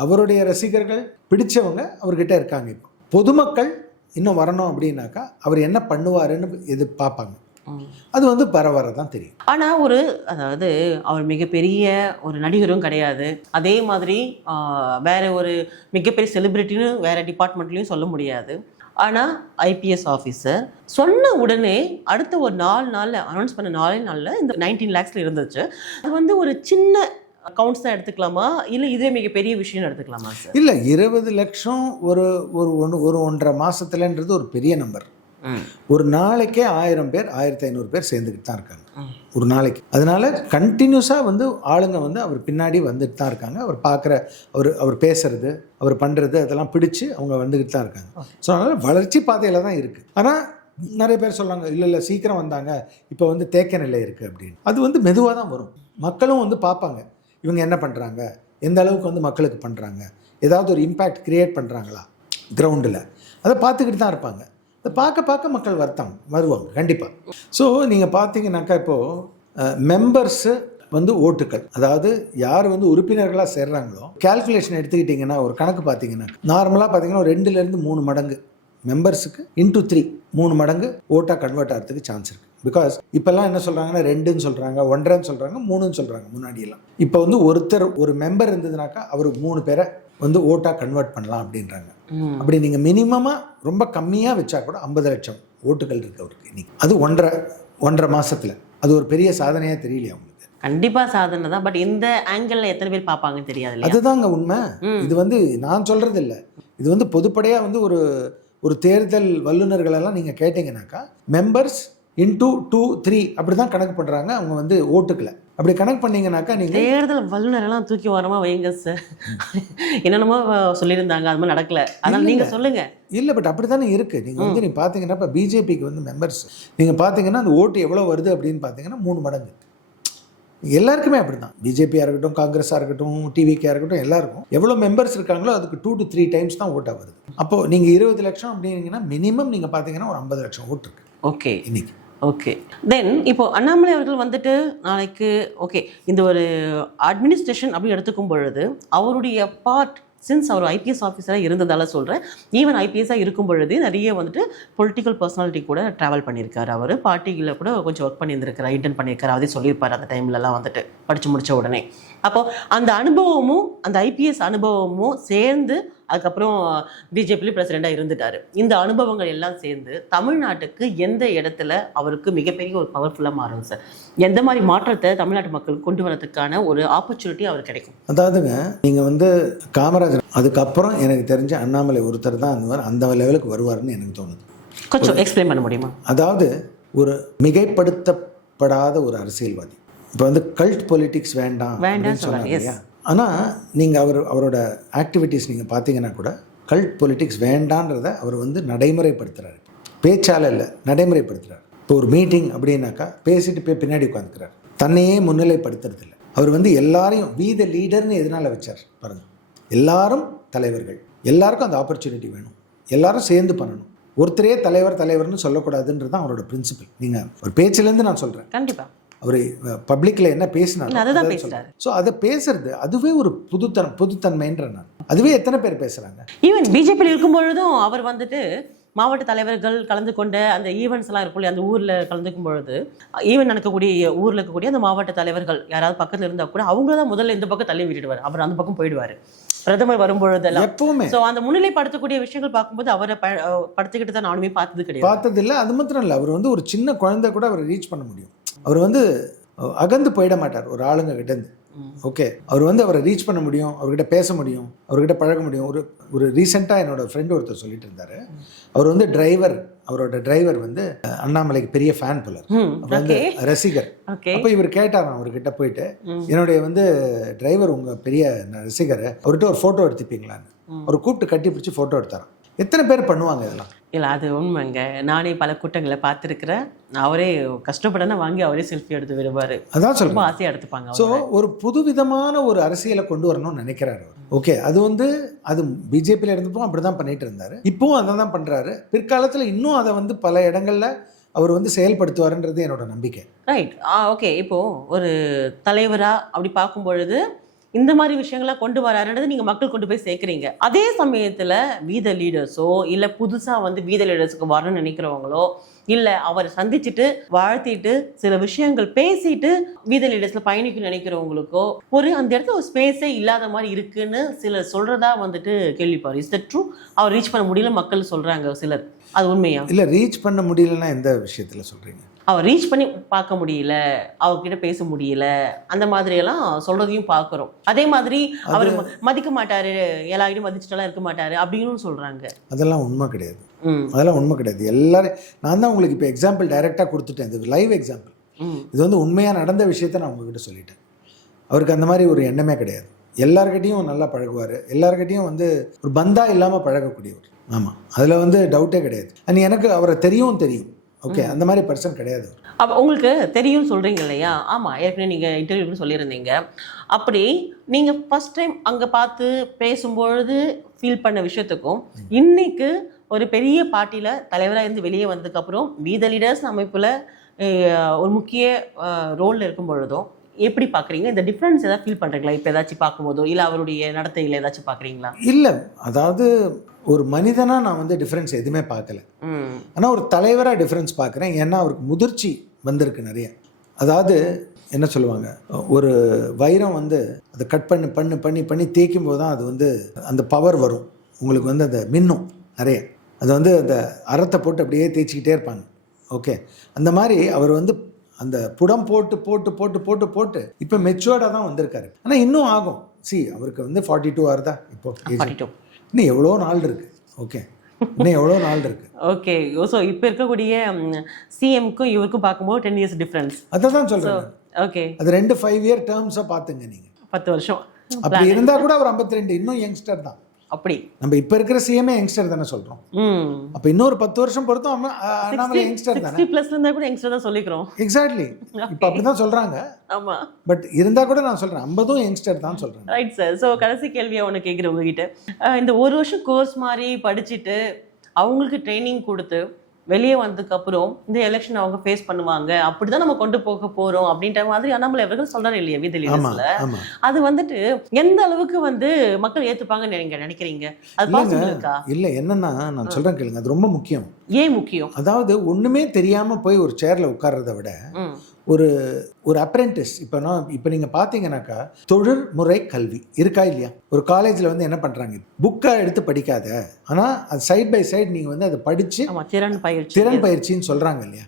அவருடைய ரசிகர்கள் பிடிச்சவங்க அவர்கிட்ட இருக்காங்க. இப்போ பொதுமக்கள் இன்னும் வரணும் அப்படின்னாக்கா அவர் என்ன பண்ணுவாருன்னு எதிர்பார்ப்பாங்க. அது வந்து பரவரதான் தெரியும். ஆனா அதாவது அவர் மிகப்பெரிய ஒரு நடிகரும் கிடையாது, அதே மாதிரி வேற ஒரு மிகப்பெரிய செலிபிரிட்டின்னு வேற டிபார்ட்மெண்ட்லயும் சொல்ல முடியாது. ஆனால் ஐபிஎஸ் ஆஃபீஸர் சொன்ன உடனே அடுத்த ஒரு 4 நாளில் அனௌன்ஸ் பண்ண 4 நாளில் இந்த 19 lakhsல இருந்துச்சு. அது வந்து ஒரு சின்ன அக்கௌண்ட்ஸ் தான் எடுத்துக்கலாமா, இல்லை இதே மிகப்பெரிய விஷயம் எடுத்துக்கலாமா சார்? இல்லை, 20 லட்சம் ஒரு 1.5 மாசத்துலன்றது ஒரு பெரிய நம்பர். ஒரு நாளைக்கே 1000 பேர் 1500 பேர் சேர்ந்துக்கிட்டு தான் இருக்காங்க ஒரு நாளைக்கு. அதனால கண்டினியூஸாக வந்து ஆளுங்க வந்து அவர் பின்னாடி வந்துட்டு தான் இருக்காங்க. அவர் பார்க்குற அவர் பேசுறது, அவர் பண்ணுறது அதெல்லாம் பிடிச்சி அவங்க வந்துக்கிட்டு தான் இருக்காங்க. ஸோ அதனால் வளர்ச்சி பாதையில் தான் இருக்குது. ஆனால் நிறைய பேர் சொல்கிறாங்க இல்லை சீக்கிரம் வந்தாங்க, இப்போ வந்து தேக்க நிலை இருக்குது அப்படின்னு. அது வந்து மெதுவாக தான் வரும். மக்களும் வந்து பார்ப்பாங்க இவங்க என்ன பண்ணுறாங்க, எந்த அளவுக்கு வந்து மக்களுக்கு பண்ணுறாங்க, ஏதாவது ஒரு இம்பேக்ட் க்ரியேட் பண்ணுறாங்களா கிரவுண்டில், அதை பார்த்துக்கிட்டு தான் இருப்பாங்க. அதை பார்க்க மக்கள் வருவாங்க கண்டிப்பாக. ஸோ நீங்கள் பார்த்தீங்கன்னாக்கா இப்போது மெம்பர்ஸு வந்து ஓட்டுக்கள், அதாவது யார் வந்து உறுப்பினர்களாக சேர்றாங்களோ, கேல்குலேஷன் எடுத்துக்கிட்டிங்கன்னா ஒரு கணக்கு பார்த்தீங்கன்னா நார்மலாக பார்த்தீங்கன்னா ஒரு 2-3 மடங்கு மெம்பர்ஸுக்கு இன்ட்டு 3 மடங்கு ஓட்டாக கன்வெர்ட் ஆகிறதுக்கு சான்ஸ் இருக்குது. பிகாஸ் இப்போல்லாம் என்ன சொல்கிறாங்கன்னா 2ன்னு சொல்கிறாங்க, 1.5ன்னு சொல்கிறாங்க, 3ன்னு சொல்கிறாங்க. முன்னாடியெல்லாம் இப்போ வந்து ஒரு மெம்பர் இருந்ததுனாக்கா அவர் 3 பேரை வந்து ஓட்டாக கன்வெர்ட் பண்ணலாம் அப்படின்றாங்க. அப்படி நீங்கள் மினிமமாக ரொம்ப கம்மியாக வச்சா கூட 50 லட்சம் ஓட்டுகள் இருக்கு அவருக்கு இன்னைக்கு. அது 1.5 மாசத்துல அது ஒரு பெரிய சாதனையாக தெரியலையா உங்களுக்கு? கண்டிப்பாக சாதனை தான். பட் இந்த ஆங்கிளில் எத்தனை பேர் பார்ப்பாங்கன்னு தெரியாது. அதுதாங்க உண்மை. இது வந்து நான் சொல்கிறது இல்லை, இது வந்து பொதுப்படையாக வந்து ஒரு தேர்தல் வல்லுநர்களெல்லாம் நீங்கள் கேட்டிங்கனாக்கா மெம்பர்ஸ் இன்டூ 2, 3 அப்படி தான் கணக்கு பண்ணுறாங்க அவங்க வந்து ஓட்டுக்களை. அப்படி கணக்கு பண்ணீங்கன்னாக்கா நீங்கள் தேர்தல் வல்லுநரெல்லாம் தூக்கி வரமா வைங்க சார். என்னென்னமோ சொல்லியிருந்தாங்க, அது மாதிரி நடக்கல. அதனால் நீங்கள் சொல்லுங்கள். இல்லை, பட் அப்படி தானே இருக்குது. நீங்கள் வந்து நீங்கள் பார்த்தீங்கன்னா இப்போ பிஜேபிக்கு வந்து மெம்பர்ஸ் நீங்கள் பார்த்தீங்கன்னா அந்த ஓட்டு எவ்வளோ வருது அப்படின்னு பார்த்தீங்கன்னா 3 மடங்கு. எல்லாருக்குமே அப்படி தான், பிஜேபியாக இருக்கட்டும், காங்கிரஸாக இருக்கட்டும், டிவிகேயாக இருக்கட்டும், எல்லாருக்கும் எவ்வளோ மெம்பர்ஸ் இருக்காங்களோ அதுக்கு 2 to 3 டைம்ஸ் தான் ஓட்டாக வருது. அப்போது நீங்கள் 20 லட்சம் அப்படின்னீங்கன்னா மினிமம் நீங்கள் பார்த்தீங்கன்னா ஒரு 50 லட்சம் ஓட்டு இருக்குது. ஓகே, இன்னைக்கு ஓகே. தென் இப்போ அண்ணாமலை அவர்கள் வந்துட்டு நாளைக்கு ஓகே இந்த ஒரு அட்மினிஸ்ட்ரேஷன் அப்படி எடுத்துக்கும் பொழுது அவருடைய பார்ட் சின்ஸ் அவர் ஐபிஎஸ் ஆஃபீஸராக இருந்ததால சொல்கிறேன், ஈவன் ஐபிஎஸ்ஸாக இருக்கும் பொழுது நிறைய வந்துட்டு பொலிட்டிக்கல் பர்சனாலிட்டி கூட ட்ராவல் பண்ணியிருக்காரு. அவர் பார்ட்டியில் கூட கொஞ்சம் ஒர்க் பண்ணியிருந்திருக்காரு, இன்டர்ன் பண்ணியிருக்காரு. அதே சொல்லியிருப்பார் அந்த டைம்லலாம் வந்துட்டு படித்து முடித்த உடனே. அப்போது அந்த அனுபவமும் அந்த ஐபிஎஸ் அனுபவமும் சேர்ந்து அதுக்கப்புறம் பிஜேபி பிரசிடெண்டா இருந்துட்டாரு. இந்த அனுபவங்கள் எல்லாம் சேர்ந்து தமிழ்நாட்டுக்கு எந்த இடத்துல அவருக்கு மிகப்பெரிய ஒரு பவர்ஃபுல்லா மாறும் சார்? எந்த மாதிரி மாற்றத்தை தமிழ்நாட்டு மக்களுக்கு கொண்டு வரதுக்கான ஒரு ஆப்பர்ச்சுனிட்டி அவருக்கு கிடைக்கும்? அதாவதுங்க, நீங்க காமராஜர் அதுக்கப்புறம் எனக்கு தெரிஞ்ச அண்ணாமலை ஒருத்தர் தான் அந்த லெவலுக்கு வருவாருன்னு எனக்கு தோணுது. கொஞ்சம் எக்ஸ்பிளைன் பண்ண முடியுமா? அதாவது ஒரு மிகைப்படுத்தப்படாத ஒரு அரசியல்வாதி. இப்போ கல்ட் பொலிட்டிக்ஸ் வேண்டாம் சொன்னாங்க இல்லையா? ஆனால் நீங்கள் அவரோட ஆக்டிவிட்டீஸ் நீங்கள் பார்த்தீங்கன்னா கூட கல்ட் பொலிட்டிக்ஸ் வேண்டான்றத அவர் நடைமுறைப்படுத்துகிறாரு. பேச்சால் இல்லை, நடைமுறைப்படுத்துகிறார். இப்போ ஒரு மீட்டிங் அப்படின்னாக்கா பேசிட்டு போய் பின்னாடி உட்காந்துக்கிறார். தன்னையே முன்னிலைப்படுத்துறது இல்லை. அவர் எல்லாரையும் வி த லீடர்னு எதனால் வச்சார் பாருங்கள். எல்லாரும் தலைவர்கள், எல்லாருக்கும் அந்த ஆப்பர்ச்சுனிட்டி வேணும், எல்லாரும் சேர்ந்து பண்ணணும். ஒருத்தரே தலைவர்னு சொல்லக்கூடாதுன்றது தான் அவரோட பிரின்சிபல். நீங்கள் ஒரு பேச்சிலேருந்து நான் சொல்கிறேன். கண்டிப்பாக அவர் பப்ளிக்கில் என்ன பேசினார் அதுதான் பேசுறாரு. ஸோ அதை பேசுறது அதுவே ஒரு புதுத்தன்மைன்ற நான் அதுவே எத்தனை பேர் பேசுகிறாங்க. ஈவன் பிஜேபியில் இருக்கும் பொழுதும் அவர் மாவட்ட தலைவர்கள் கலந்து கொண்ட அந்த ஈவெண்ட்ஸ் எல்லாம் இருக்கும், அந்த ஊரில் கலந்துக்கும் பொழுது ஈவெண்ட் நடக்கக்கூடிய ஊரில் இருக்கக்கூடிய அந்த மாவட்ட தலைவர்கள் யாராவது பக்கத்தில் இருந்தால் கூட அவங்கள தான் முதல்ல இந்த பக்கம் தள்ளி விட்டுடுவார், அவர் அந்த பக்கம் போயிடுவார். பிரதமர் வரும்பொழுதெல்லாம் எப்பவுமே ஸோ அந்த முன்னிலைப்படுத்தக்கூடிய விஷயங்கள் பார்க்கும்போது அவரை படுத்திக்கிட்டு தான் நானுமே பார்த்ததில்லை. அது மாத்திரம் இல்லை, அவர் ஒரு சின்ன குழந்தை கூட அவரை ரீச் பண்ண முடியும். அவர் அகந்து போயிட மாட்டார் ஒரு ஆளுங்க கிட்டேருந்து. ஓகே, அவர் அவரை ரீச் பண்ண முடியும், அவர்கிட்ட பேச முடியும், அவர்கிட்ட பழக முடியும். ஒரு ரீசெண்டாக என்னோட ஃப்ரெண்டு ஒருத்தர் சொல்லிட்டு இருந்தார். அவர் டிரைவர், அவரோட டிரைவர் அண்ணாமலைக்கு பெரிய ஃபேன் போல, ரசிகர். அப்போ இவர் கேட்டாராம் அவர்கிட்ட போயிட்டு, என்னுடைய டிரைவர் உங்கள் பெரிய ரசிகர், அவர்கிட்ட ஒரு ஃபோட்டோ எடுத்துப்பீங்களான்னு. அவர் கூப்பிட்டு கட்டி பிடிச்சி ஃபோட்டோ எடுத்தாராம். எத்தனை பேர் பண்ணுவாங்க இதெல்லாம்? இல்லை, அது உண்மைங்க. நானே பல கூட்டங்களை பார்த்துருக்கிறேன். அவரே கஷ்டப்படனா வாங்கி அவரே செல்ஃபி எடுத்து விடுவார். அதான் சொல்லுங்க, ஆசையாக எடுத்துப்பாங்க. ஸோ ஒரு புதுவிதமான ஒரு அரசியலை கொண்டு வரணும்னு நினைக்கிறாரு. ஓகே, அது பிஜேபியில் இருந்தப்போ அப்படி தான் பண்ணிட்டு இருந்தார். இப்போவும் அதை தான் பண்ணுறாரு. பிற்காலத்தில் இன்னும் அதை பல இடங்களில் அவர் செயல்படுத்துவாருன்றது என்னோட நம்பிக்கை. ரைட். ஓகே, இப்போது ஒரு தலைவராக அப்படி பார்க்கும் பொழுது இந்த மாதிரி விஷயங்கள்லாம் கொண்டு வராருன்றது நீங்கள் மக்கள் கொண்டு போய் சேர்க்குறீங்க. அதே சமயத்தில் வீத லீடர்ஸோ இல்லை புதுசாக வீத லீடர்ஸுக்கு வரணும்னு நினைக்கிறவங்களோ இல்லை அவரை சந்திச்சுட்டு வாழ்த்திட்டு சில விஷயங்கள் பேசிட்டு வீத லீடர்ஸில் பயணிக்கணும்னு நினைக்கிறவங்களுக்கோ அந்த இடத்துல ஒரு ஸ்பேஸே இல்லாத மாதிரி இருக்குன்னு சிலர் சொல்கிறதா கேள்விப்பாரு. Is that true? அவர் ரீச் பண்ண முடியல மக்கள் சொல்கிறாங்க சிலர். அது உண்மையா? இல்லை, ரீச் பண்ண முடியலன்னா எந்த விஷயத்தில் சொல்கிறீங்க? அவர் ரீச் பண்ணி பார்க்க முடியல, அவர்கிட்ட பேச முடியல, அந்த மாதிரியெல்லாம் சொல்கிறதையும் பார்க்குறோம். அதே மாதிரி அவர் மதிக்க மாட்டார், எல்லாரையும் மதிச்சுட்டெல்லாம் இருக்க மாட்டார் அப்படின்னு சொல்கிறாங்க. அதெல்லாம் உண்மை கிடையாது. அதெல்லாம் உண்மை கிடையாது. எல்லாரும் நான் தான் உங்களுக்கு இப்போ எக்ஸாம்பிள் டைரெக்டாக கொடுத்துட்டேன். இது லைவ் எக்ஸாம்பிள். இது உண்மையாக நடந்த விஷயத்த நான் உங்ககிட்ட சொல்லிட்டேன். அவருக்கு அந்த மாதிரி ஒரு எண்ணமே கிடையாது. எல்லார்கிட்டையும் நல்லா பழகுவார். எல்லார்கிட்டையும் ஒரு பந்தா இல்லாமல் பழகக்கூடியவர். ஆமாம், அதில் டவுட்டே கிடையாது. அண்ட் எனக்கு அவரை தெரியும். ஓகே, அந்த மாதிரி பர்சன் கிடையாது. அப்போ உங்களுக்கு தெரியும்னு சொல்கிறீங்க இல்லையா? ஆமாம், ஏற்கனவே நீங்கள் இன்டர்வியூ சொல்லியிருந்தீங்க. அப்படி நீங்கள் ஃபஸ்ட் டைம் அங்கே பார்த்து பேசும்பொழுது ஃபீல் பண்ண விஷயத்துக்கும் இன்னைக்கு ஒரு பெரிய பார்ட்டியில் தலைவராக இருந்து வெளியே வந்ததுக்கப்புறம் வீத லீடர்ஸ் அமைப்பில் ஒரு முக்கிய ரோலில் இருக்கும் பொழுதும் எப்படி பார்க்குறீங்க? இந்த டிஃப்ரென்ஸ் ஏதாவது ஃபீல் பண்ணுறீங்களா? இப்போ ஏதாச்சும் பார்க்கும்போதோ இல்லை அவருடைய நடத்தையில் ஏதாச்சும் பார்க்குறீங்களா? இல்லை, அதாவது ஒரு மனிதனாக நான் டிஃப்ரென்ஸ் எதுவுமே பார்க்கல. ஆனால் ஒரு தலைவராக டிஃப்ரென்ஸ் பார்க்குறேன். ஏன்னா அவருக்கு முதிர்ச்சி வந்திருக்கு நிறைய. அதாவது என்ன சொல்லுவாங்க, ஒரு வைரம் அதை கட் பண்ணி தேய்க்கும் போது தான் அது அந்த பவர் வரும் உங்களுக்கு. அந்த மின்னும் நிறைய. அது அந்த அறத்தை போட்டு அப்படியே தேய்ச்சிக்கிட்டே இருப்பாங்க. ஓகே, அந்த மாதிரி அவர் அந்த புடம் போட்டு போட்டு போட்டு போட்டு போட்டு இப்போ மெச்சுவர்டாக தான் வந்திருக்காரு. ஆனால் இன்னும் ஆகும். அவருக்கு 42 ஆகுதா இப்போ? இன்னும் எவ்வளோ நாள் இருக்கு. ஓகே, இன்னும் எவ்வளோ நாள் இருக்கு. ஓகே, ஸோ இப்போ இருக்கக்கூடிய சிஎம்க்கும் இவருக்கும் பார்க்கும்போது 10 இயர்ஸ் டிஃப்ரென்ஸ். அதை தான் சொல்கிறேன். ஓகே, அது 2 5 இயர் டேர்ம்ஸாக பார்த்துங்க நீங்கள். 10 வருஷம் அப்படி இருந்தால் கூட அவர் 52 இன்னும் யங்ஸ்டர் தான். அப்படி நம்ம இப்போ இருக்கிற சிஎம்ஏ யங்ஸ்டர் தானே சொல்கிறோம். அப்போ இன்னொரு 10 வருஷம் பொறுத்தும் அண்ணாமலை யங்ஸ்டர் தானே. 60+ இருந்தால் கூட யங்ஸ்டர் தான் சொல்லிக்கிறோம். எக்ஸாக்ட்லி, இப்போ அப்படி தான் சொல்கிறாங்க. ஆமாம், பட் இருந்தால் கூட நான் சொல்கிறேன் 50 யங்ஸ்டர் தான் சொல்கிறேன். Right sir. ஸோ கடைசி கேள்வியாக ஒன்று கேட்குறேன் உங்ககிட்ட. இந்த ஒரு வருஷம் கோர்ஸ் மாதிரி படிச்சுட்டு அவங்களுக்கு ட்ரைனிங் கொடுத்து வெளியே வந்ததுக்கப்புறம் இந்த எலெக்ஷன் அவங்க ஃபேஸ் பண்ணுவாங்க, அப்படிதான் நம்ம கொண்டு போக போறோம் அப்படின்ற மாதிரி அண்ணாமலை அவர்கள் சொல்றாரு இல்லையா வீத லீடர்ஸ்ல. அது எந்த அளவுக்கு மக்கள் ஏத்துப்பாங்கன்னு நீங்க நினைக்கிறீங்க? அது பாசிபிள் இருக்கா? இல்ல, என்னன்னா நான் சொல்றேன் கேளுங்க, அது ரொம்ப முக்கியம். ஏன் முக்கியம்? அதாவது ஒண்ணுமே தெரியாம போய் ஒரு சேர்ல உட்கார்றதை விட ஒரு ஒரு அப்ரெண்டிஸ் இப்போ நீங்கள் பார்த்தீங்கன்னாக்கா தொழில்முறை கல்வி இருக்கா இல்லையா? ஒரு காலேஜில் வந்து என்ன பண்ணுறாங்க, புக்கை எடுத்து படிக்காத, ஆனால் அது சைட் பை சைடு நீங்கள் வந்து அதை படித்து திறன் பயிற்சின்னு சொல்கிறாங்க இல்லையா?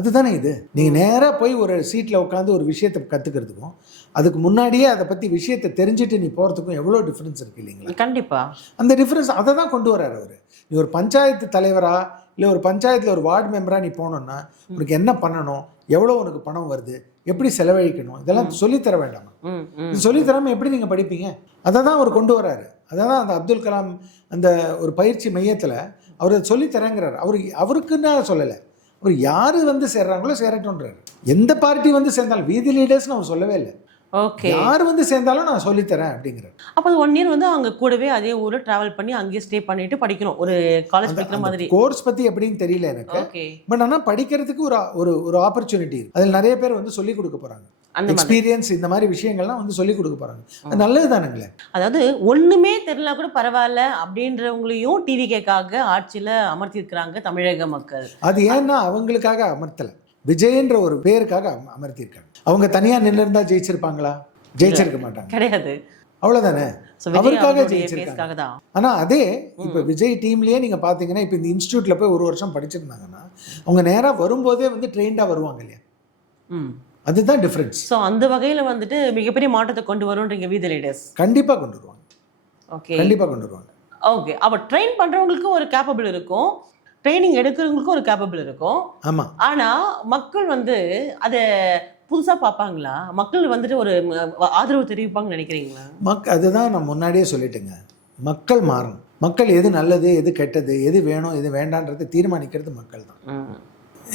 அதுதானே இது. நீங்கள் நேராக போய் ஒரு சீட்டில் உட்காந்து ஒரு விஷயத்தை கற்றுக்கிறதுக்கும் அதுக்கு முன்னாடியே அதை பற்றி விஷயத்தை தெரிஞ்சுட்டு நீ போகிறதுக்கும் எவ்வளோ டிஃப்ரென்ஸ் இருக்குது இல்லைங்களா? கண்டிப்பாக அந்த டிஃப்ரென்ஸ் அதை தான் கொண்டு வர்றாரு அவர். நீ ஒரு பஞ்சாயத்து தலைவரா இல்லை ஒரு பஞ்சாயத்தில் ஒரு வார்டு மெம்பராக நீ போனோன்னா உனக்கு என்ன பண்ணணும், எவ்வளோ உனக்கு பணம் வருது, எப்படி செலவழிக்கணும், இதெல்லாம் சொல்லித்தர வேண்டாமா? இது சொல்லித்தராமல் எப்படி நீங்கள் படிப்பீங்க? அதை தான் அவர் கொண்டு வர்றாரு. அதை தான் அந்த அப்துல் கலாம் அந்த ஒரு பயிற்சி மையத்தில் அவர் அதை சொல்லித்தரங்கிறார். அவருக்குன்னு சொல்லலை, அவர் யார் வந்து சேர்றாங்களோ சேரட்டும்ன்றாரு. எந்த பார்ட்டி வந்து சேர்ந்தாலும் வீதி லீடர்ஸ்னு அவர் சொல்லவே இல்லை. ஓகே, யார் வந்து சேர்ந்தாலும் நான் சொல்லித்தரேன் அப்படிங்கிறார். அப்போ அது 1 இயர் வந்து அவங்க கூடவே அதே ஊரில் ட்ராவல் பண்ணி அங்கேயே ஸ்டே பண்ணிட்டு படிக்கணும், ஒரு காலேஜ் படிக்கிற மாதிரி. கோர்ஸ் பற்றி எப்படின்னு தெரியல எனக்கு, பட் ஆனால் படிக்கிறதுக்கு ஒரு ஆப்பர்ச்சுனிட்டி இருக்கு. அதில் நிறைய பேர் வந்து சொல்லிக் கொடுக்க போகிறாங்க, எக்ஸ்பீரியன்ஸ் இந்த மாதிரி விஷயங்கள்லாம் வந்து சொல்லிக் கொடுக்க போகிறாங்க. அது நல்லது தானுங்களே. அதாவது ஒன்றுமே தெரியல கூட பரவாயில்ல அப்படின்றவங்களையும் டிவிகேக்காக ஆட்சியில் அமர்த்தியிருக்கிறாங்க தமிழக மக்கள். அது ஏன்னா அவங்களுக்காக அமர்த்தலை, விஜயன்ற ஒரு பேருக்காக அமர்த்தியிருக்காங்க. அவங்க தனியாக நின்று இருந்தா ஜெயிச்சிருப்பாங்களா? ஜெயிச்சிருக்க மாட்டாங்க, கிடையாது. அவ்வளோதானே, அவருக்காக ஜெயிச்சிருக்காங்க. ஆனால் அதே இப்போ விஜய் டீம்லேயே நீங்கள் பார்த்தீங்கன்னா இப்போ இந்த இன்ஸ்டியூட்டில் போய் 1 வருஷம் படிச்சிருந்தாங்கன்னா அவங்க நேராக வரும்போதே வந்து ட்ரெயின்டாக வருவாங்க இல்லையா? அதுதான் டிஃப்ரென்ஸ். ஸோ அந்த வகையில் வந்துட்டு மிகப்பெரிய மாற்றத்தை கொண்டு வரும்ன்றீங்க வீதி லீடர்ஸ். கண்டிப்பாக கொண்டு வருவாங்க. ஓகே, கண்டிப்பாக கொண்டு வருவாங்க. ஓகே, அப்போ ட்ரெயின் பண்ணுறவங்களுக்கும் ஒரு கேப்பபிள் இருக்கும், ட்ரைனிங் எடுக்கிறவங்களுக்கும் ஒரு கேப்பபிள் இருக்கும். ஆமாம். ஆனால் மக்கள் வந்து அதை புதுசாக பார்ப்பாங்களா? மக்கள் வந்துட்டு ஒரு ஆதரவு தெரிவிப்பாங்கன்னு நினைக்கிறீங்களா? அதுதான் நான் முன்னாடியே சொல்லிட்டேங்க, மக்கள் மாறணும். மக்கள் எது நல்லது எது கெட்டது எது வேணும் எது வேண்டான்றதை தீர்மானிக்கிறது மக்கள் தான்.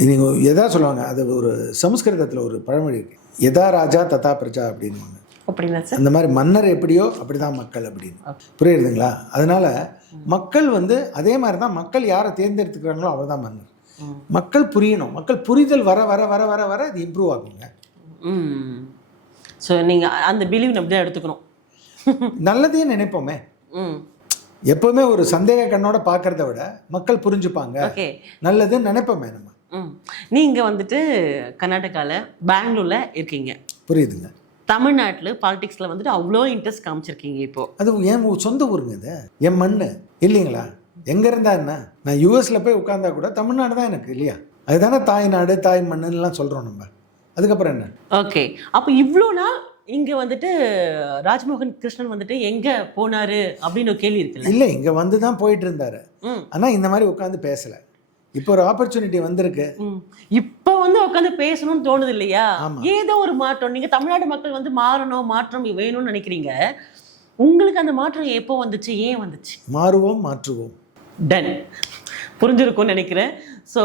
நீங்கள் எதா சொல்லுவாங்க, அது ஒரு சமஸ்கிருதத்தில் ஒரு பழமொழி இருக்கு, எதா ராஜா ததா பிரஜா அப்படின்வாங்க. அந்த மாதிரி மன்னர் எப்படியோ அப்படிதான் மக்கள் அப்படின்னு. புரியுதுங்களா? அதனால மக்கள் வந்து அதே மாதிரி தான், மக்கள் யாரை தேர்ந்தெடுத்துக்கிறாங்களோ அவர் தான் மன்னர். மக்கள் புரியணும், மக்கள் புரிதல் வர வர வர வர வர அது இம்ப்ரூவ் ஆகுங்க. ஸோ நீங்கள் அந்த பிலீவ் அப்படியே எடுத்துக்கணும். நல்லதே நினைப்போமே, எப்பவுமே ஒரு சந்தேக கண்ணோட பார்க்கறத விட மக்கள் புரிஞ்சுப்பாங்க, நல்லதுன்னு நினைப்போமே நம்ம. நீங்கள் வந்துட்டு கர்நாடகாவில் பெங்களூரில் இருக்கீங்க, புரியுதுங்க. தமிழ்நாட்டில் பாலிடிக்ஸில் வந்துட்டு அவ்வளோ இன்ட்ரெஸ்ட் காமிச்சிருக்கீங்க. இப்போ அது என் சொந்த ஊருங்க, இது என் மண்ணு இல்லைங்களா? எங்கே இருந்தா என்ன, நான் யூஎஸில் போய் உட்காந்தா கூட தமிழ்நாடு தான் எனக்கு இல்லையா? அதுதானே தாய்நாடு தாய் மண்ணுலாம் சொல்கிறோம் நம்ம. அதுக்கப்புறம் என்ன? ஓகே, அப்போ இவ்வளோ நாள் இங்கே வந்துட்டு ராஜ்மோகன் கிருஷ்ணன் வந்துட்டு எங்கே போனார் அப்படின்னு ஒரு கேள்வி இருக்குல்ல? இல்லை, இங்கே வந்து தான் போயிட்டு இருந்தார், ஆனால் இந்த மாதிரி உட்காந்து பேசலை. இப்போ ஒரு ஆப்பர்ச்சுனிட்டி வந்திருக்கு, இப்போ வந்து உட்காந்து பேசணும்னு தோணுது இல்லையா? ஏதோ ஒரு மாற்றம், நீங்கள் தமிழ்நாடு மக்கள் வந்து மாறணும், மாற்றம் வேணும்னு நினைக்கிறீங்க. உங்களுக்கு அந்த மாற்றம் எப்போ வந்துச்சு, ஏன் வந்துச்சு? மாறுவோம் மாற்றுவோம். டன், புரிஞ்சிருக்கும்னு நினைக்கிறேன். ஸோ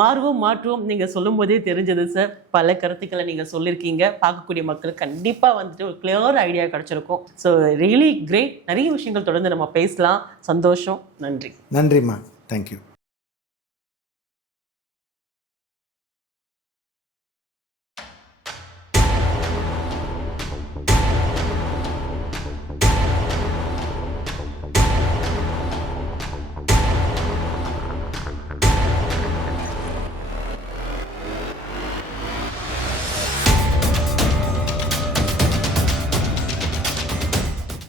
மாறுவோம் மாற்றுவோம் நீங்கள் சொல்லும் போதே தெரிஞ்சது சார். பல கருத்துக்களை நீங்கள் சொல்லியிருக்கீங்க, பார்க்கக்கூடிய மக்களுக்கு கண்டிப்பாக வந்துட்டு ஒரு கிளியர் ஐடியா கிடச்சிருக்கும். So really great. நிறைய விஷயங்கள் தொடர்ந்து நம்ம பேசலாம். சந்தோஷம். நன்றி. நன்றிம்மா, தேங்க்யூ.